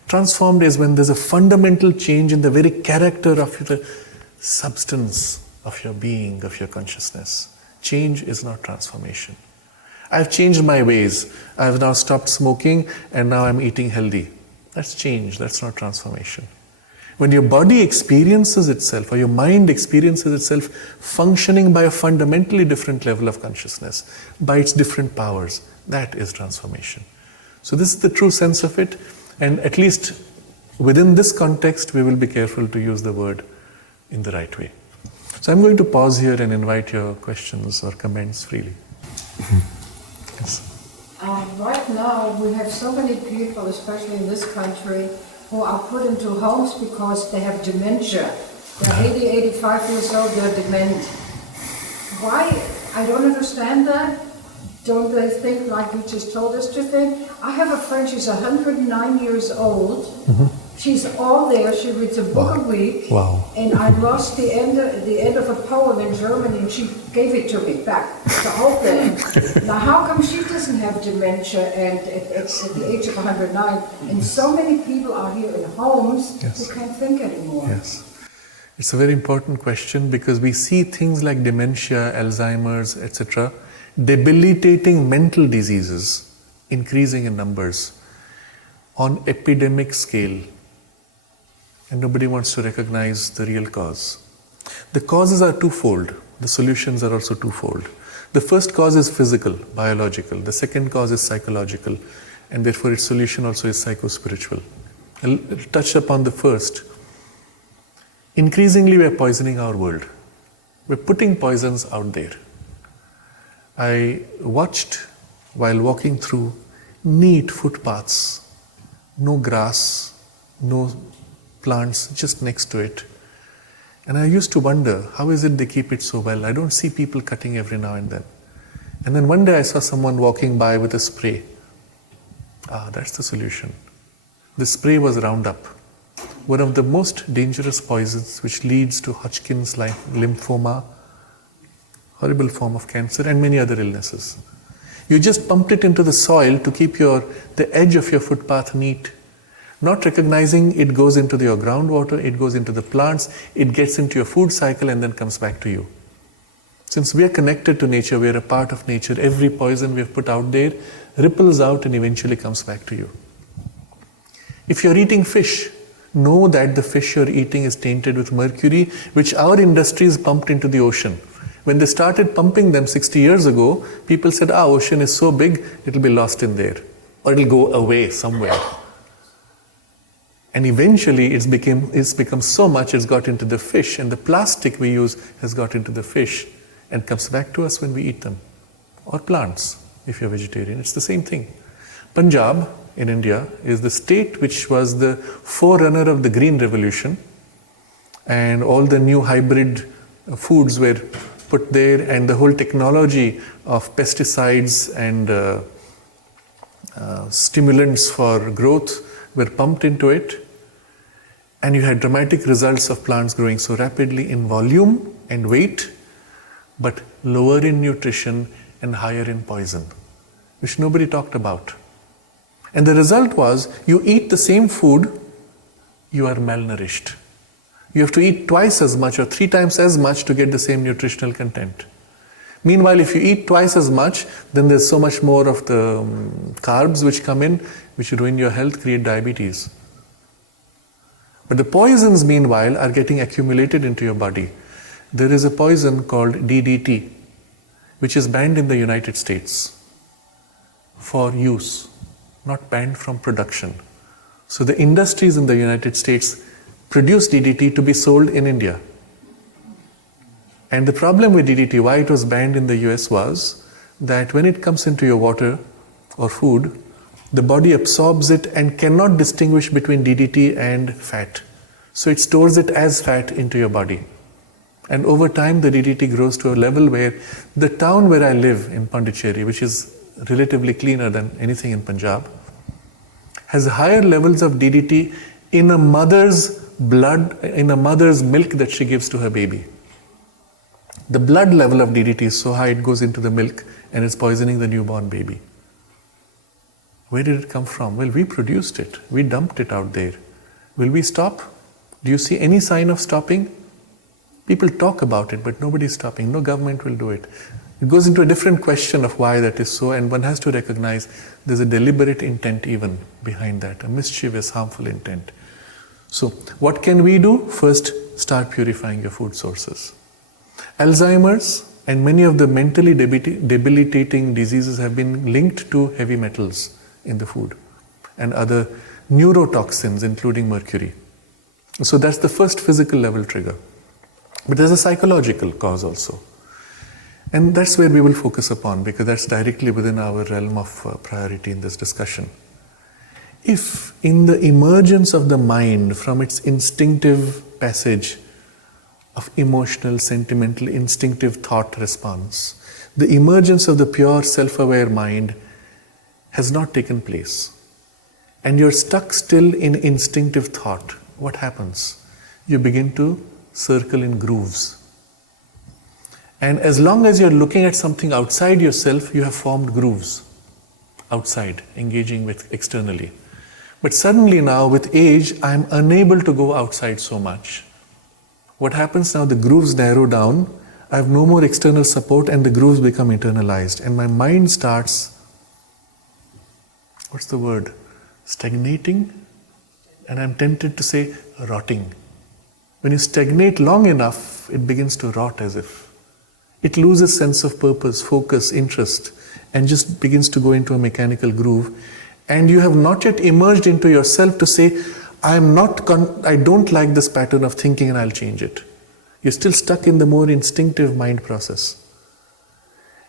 Transformed is when there's a fundamental change in the very character of the substance of your being, of your consciousness. Change is not transformation. I've changed my ways. I've now stopped smoking and now I'm eating healthy. That's change. That's not transformation. When your body experiences itself or your mind experiences itself functioning by a fundamentally different level of consciousness, by its different powers, that is transformation. So this is the true sense of it, and at least within this context we will be careful to use the word in the right way. So I'm going to pause here and invite your questions or comments freely. Yes. Right now we have so many people, especially in this country, who are put into homes because they have dementia. They're 80, 85 years old, they're dement. Why? I don't understand that. Don't they think like you just told us to think? I have a friend, she's 109 years old. Mm-hmm. She's all there, she reads a book a week. Wow. And I lost the end of a poem in German and she gave it to me back, the whole thing. Now how come she doesn't have dementia and it's at the age of 109 and so many people are here in homes who can't think anymore? Yes. It's a very important question because we see things like dementia, Alzheimer's, etc., debilitating mental diseases increasing in numbers on epidemic scale. And nobody wants to recognize the real cause. The causes are twofold. The solutions are also twofold. The first cause is physical, biological. The second cause is psychological. And therefore its solution also is psycho-spiritual. I'll touch upon the first. Increasingly we are poisoning our world. We're putting poisons out there. I watched while walking through neat footpaths, no grass, no plants just next to it. And I used to wonder, how is it they keep it so well? I don't see people cutting every now and then. And then one day I saw someone walking by with a spray. That's the solution. The spray was Roundup, one of the most dangerous poisons which leads to Hodgkin's lymphoma, horrible form of cancer, and many other illnesses. You just pumped it into the soil to keep the edge of your footpath neat, not recognizing it goes into your groundwater, it goes into the plants, it gets into your food cycle and then comes back to you. Since we are connected to nature, we are a part of nature, every poison we have put out there ripples out and eventually comes back to you. If you're eating fish, know that the fish you're eating is tainted with mercury, which our industries pumped into the ocean. When they started pumping them 60 years ago, people said, ocean is so big, it'll be lost in there. Or it'll go away somewhere. And eventually it's become so much, it's got into the fish, and the plastic we use has got into the fish and comes back to us when we eat them. Or plants, if you're vegetarian, it's the same thing. Punjab in India is the state which was the forerunner of the Green Revolution, and all the new hybrid foods were put there, and the whole technology of pesticides and stimulants for growth were pumped into it, and you had dramatic results of plants growing so rapidly in volume and weight, but lower in nutrition and higher in poison, which nobody talked about. And the result was, you eat the same food, you are malnourished. You have to eat twice as much or 3 times as much to get the same nutritional content. Meanwhile, if you eat twice as much, then there's so much more of the carbs which come in, which ruin your health, create diabetes. But the poisons, meanwhile, are getting accumulated into your body. There is a poison called DDT, which is banned in the United States for use, not banned from production. So the industries in the United States produce DDT to be sold in India. And the problem with DDT, why it was banned in the US, was that when it comes into your water or food, the body absorbs it and cannot distinguish between DDT and fat. So it stores it as fat into your body. And over time, the DDT grows to a level where the town where I live in Pondicherry, which is relatively cleaner than anything in Punjab, has higher levels of DDT in a mother's blood, in a mother's milk that she gives to her baby. The blood level of DDT is so high it goes into the milk and is poisoning the newborn baby. Where did it come from? Well, we produced it. We dumped it out there. Will we stop? Do you see any sign of stopping? People talk about it, but nobody's stopping. No government will do it. It goes into a different question of why that is so, and one has to recognize there's a deliberate intent even behind that, a mischievous, harmful intent. So, what can we do? First, start purifying your food sources. Alzheimer's and many of the mentally debilitating diseases have been linked to heavy metals in the food and other neurotoxins, including mercury. So that's the first physical level trigger. But there's a psychological cause also. And that's where we will focus upon, because that's directly within our realm of priority in this discussion. If in the emergence of the mind from its instinctive passage of emotional, sentimental, instinctive thought response, the emergence of the pure self-aware mind has not taken place, and you're stuck still in instinctive thought, what happens? You begin to circle in grooves. And as long as you're looking at something outside yourself, you have formed grooves outside, engaging with externally. But suddenly now, with age, I'm unable to go outside so much. What happens now? The grooves narrow down, I have no more external support, and the grooves become internalized. And my mind starts, what's the word? Stagnating? And I'm tempted to say rotting. When you stagnate long enough, it begins to rot as if. It loses sense of purpose, focus, interest, and just begins to go into a mechanical groove. And you have not yet emerged into yourself to say, I don't like this pattern of thinking and I'll change it. You're still stuck in the more instinctive mind process.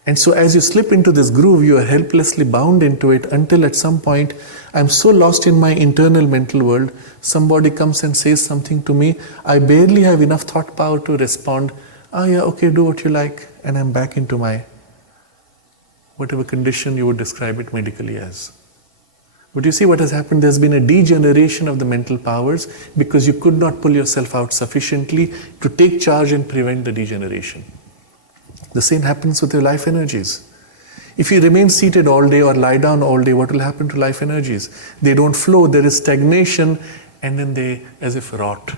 And so as you slip into this groove, you are helplessly bound into it until at some point, I'm so lost in my internal mental world, somebody comes and says something to me, I barely have enough thought power to respond, yeah, okay, do what you like, and I'm back into my whatever condition you would describe it medically as. But you see what has happened? There's been a degeneration of the mental powers because you could not pull yourself out sufficiently to take charge and prevent the degeneration. The same happens with your life energies. If you remain seated all day or lie down all day, what will happen to life energies? They don't flow, there is stagnation, and then they as if rot.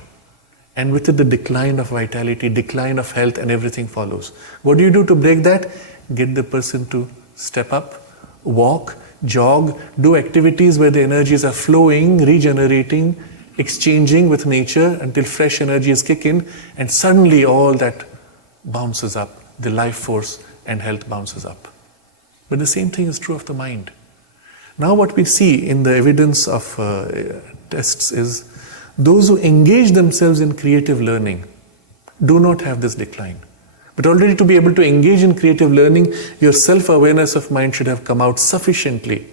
And with it the decline of vitality, decline of health, and everything follows. What do you do to break that? Get the person to step up, walk, jog, do activities where the energies are flowing, regenerating, exchanging with nature until fresh energies kick in, and suddenly all that bounces up. The life force and health bounces up. But the same thing is true of the mind. Now what we see in the evidence of tests is those who engage themselves in creative learning do not have this decline. But already to be able to engage in creative learning, your self-awareness of mind should have come out sufficiently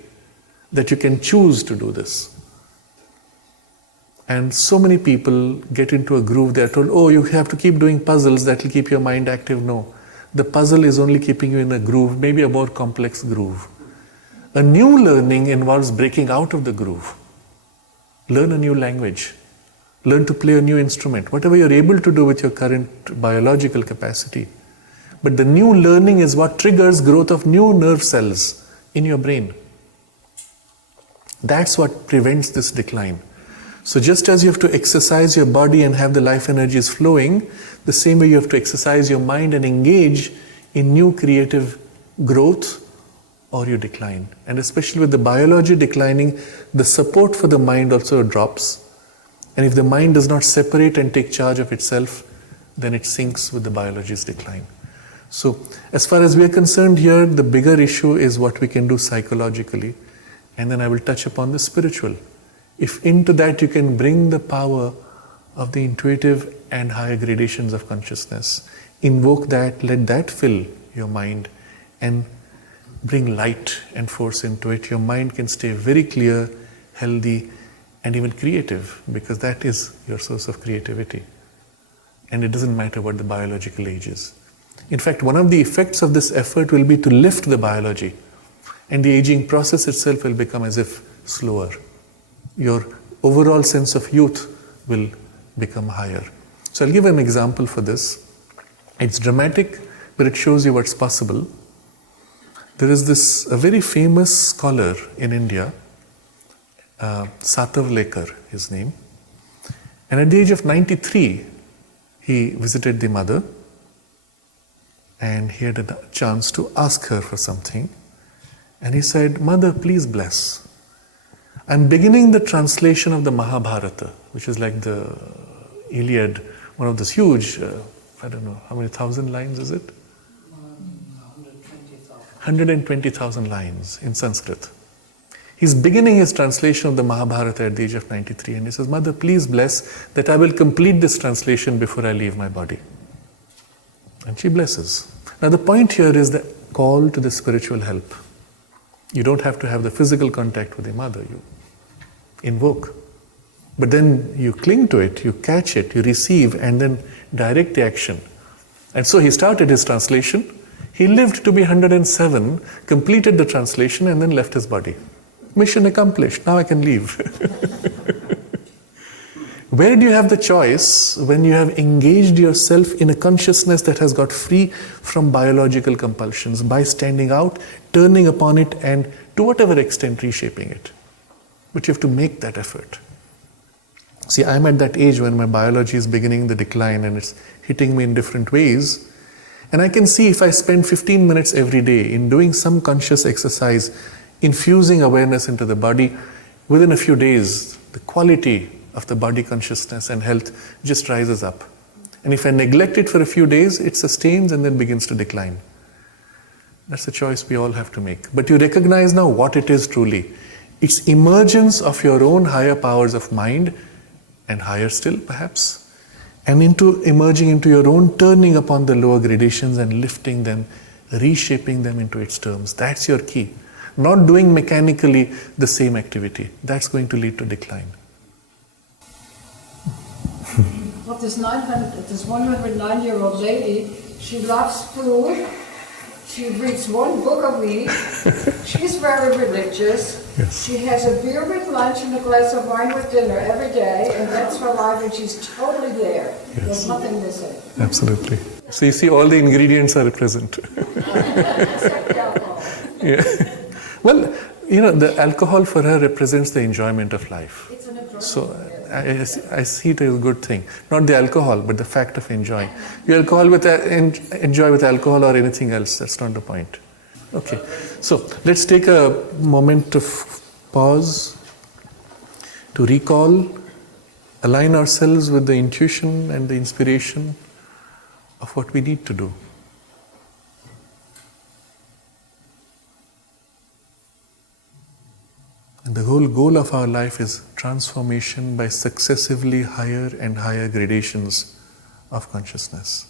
that you can choose to do this. And so many people get into a groove, they are told, oh, you have to keep doing puzzles, that will keep your mind active. No. The puzzle is only keeping you in a groove, maybe a more complex groove. A new learning involves breaking out of the groove. Learn a new language. Learn to play a new instrument. Whatever you're able to do with your current biological capacity. But the new learning is what triggers growth of new nerve cells in your brain. That's what prevents this decline. So just as you have to exercise your body and have the life energies flowing, the same way you have to exercise your mind and engage in new creative growth, or you decline. And especially with the biology declining, the support for the mind also drops. And if the mind does not separate and take charge of itself, then it sinks with the biology's decline. So as far as we are concerned here, the bigger issue is what we can do psychologically. And then I will touch upon the spiritual. If into that you can bring the power of the intuitive and higher gradations of consciousness, invoke that, let that fill your mind and bring light and force into it. Your mind can stay very clear, healthy, and even creative, because that is your source of creativity. And it doesn't matter what the biological age is. In fact, one of the effects of this effort will be to lift the biology, and the aging process itself will become as if slower. Your overall sense of youth will become higher. So I'll give an example for this. It's dramatic, but it shows you what's possible. There is a very famous scholar in India, Satavlekar, his name. And at the age of 93, he visited the mother, and he had a chance to ask her for something. And he said, "Mother, please bless. I'm beginning the translation of the Mahabharata, which is like the Iliad, one of those huge, I don't know, how many thousand lines is it? 120,000 lines in Sanskrit. He's beginning his translation of the Mahabharata at the age of 93, and he says, "Mother, please bless that I will complete this translation before I leave my body." And she blesses. Now the point here is the call to the spiritual help. You don't have to have the physical contact with your mother. You invoke. But then you cling to it, you catch it, you receive, and then direct the action. And so he started his translation. He lived to be 107, completed the translation, and then left his body. Mission accomplished. Now I can leave. Where do you have the choice when you have engaged yourself in a consciousness that has got free from biological compulsions? By standing out, turning upon it, and to whatever extent reshaping it. But you have to make that effort. See, I'm at that age when my biology is beginning the decline and it's hitting me in different ways. And I can see if I spend 15 minutes every day in doing some conscious exercise, infusing awareness into the body, within a few days, the quality of the body consciousness and health just rises up. And if I neglect it for a few days, it sustains and then begins to decline. That's a choice we all have to make. But you recognize now what it is truly. It's emergence of your own higher powers of mind, and higher still perhaps, and into emerging into your own, turning upon the lower gradations and lifting them, reshaping them into its terms. That's your key. Not doing mechanically the same activity. That's going to lead to decline. Well, this 109-year-old lady, she loves food. She reads one book a week. She's very religious. Yes. She has a beer with lunch and a glass of wine with dinner every day, and that's her life, and she's totally there. Yes. There's nothing missing. Absolutely. So you see, all the ingredients are present. Except the alcohol. Yeah. Well, the alcohol for her represents the enjoyment of life. It's an enjoyment. So I see it as a good thing. Not the alcohol, but the fact of enjoying. You enjoy with alcohol or anything else. That's not the point. Okay. So let's take a moment of pause to recall, align ourselves with the intuition and the inspiration of what we need to do. And the whole goal of our life is transformation by successively higher and higher gradations of consciousness.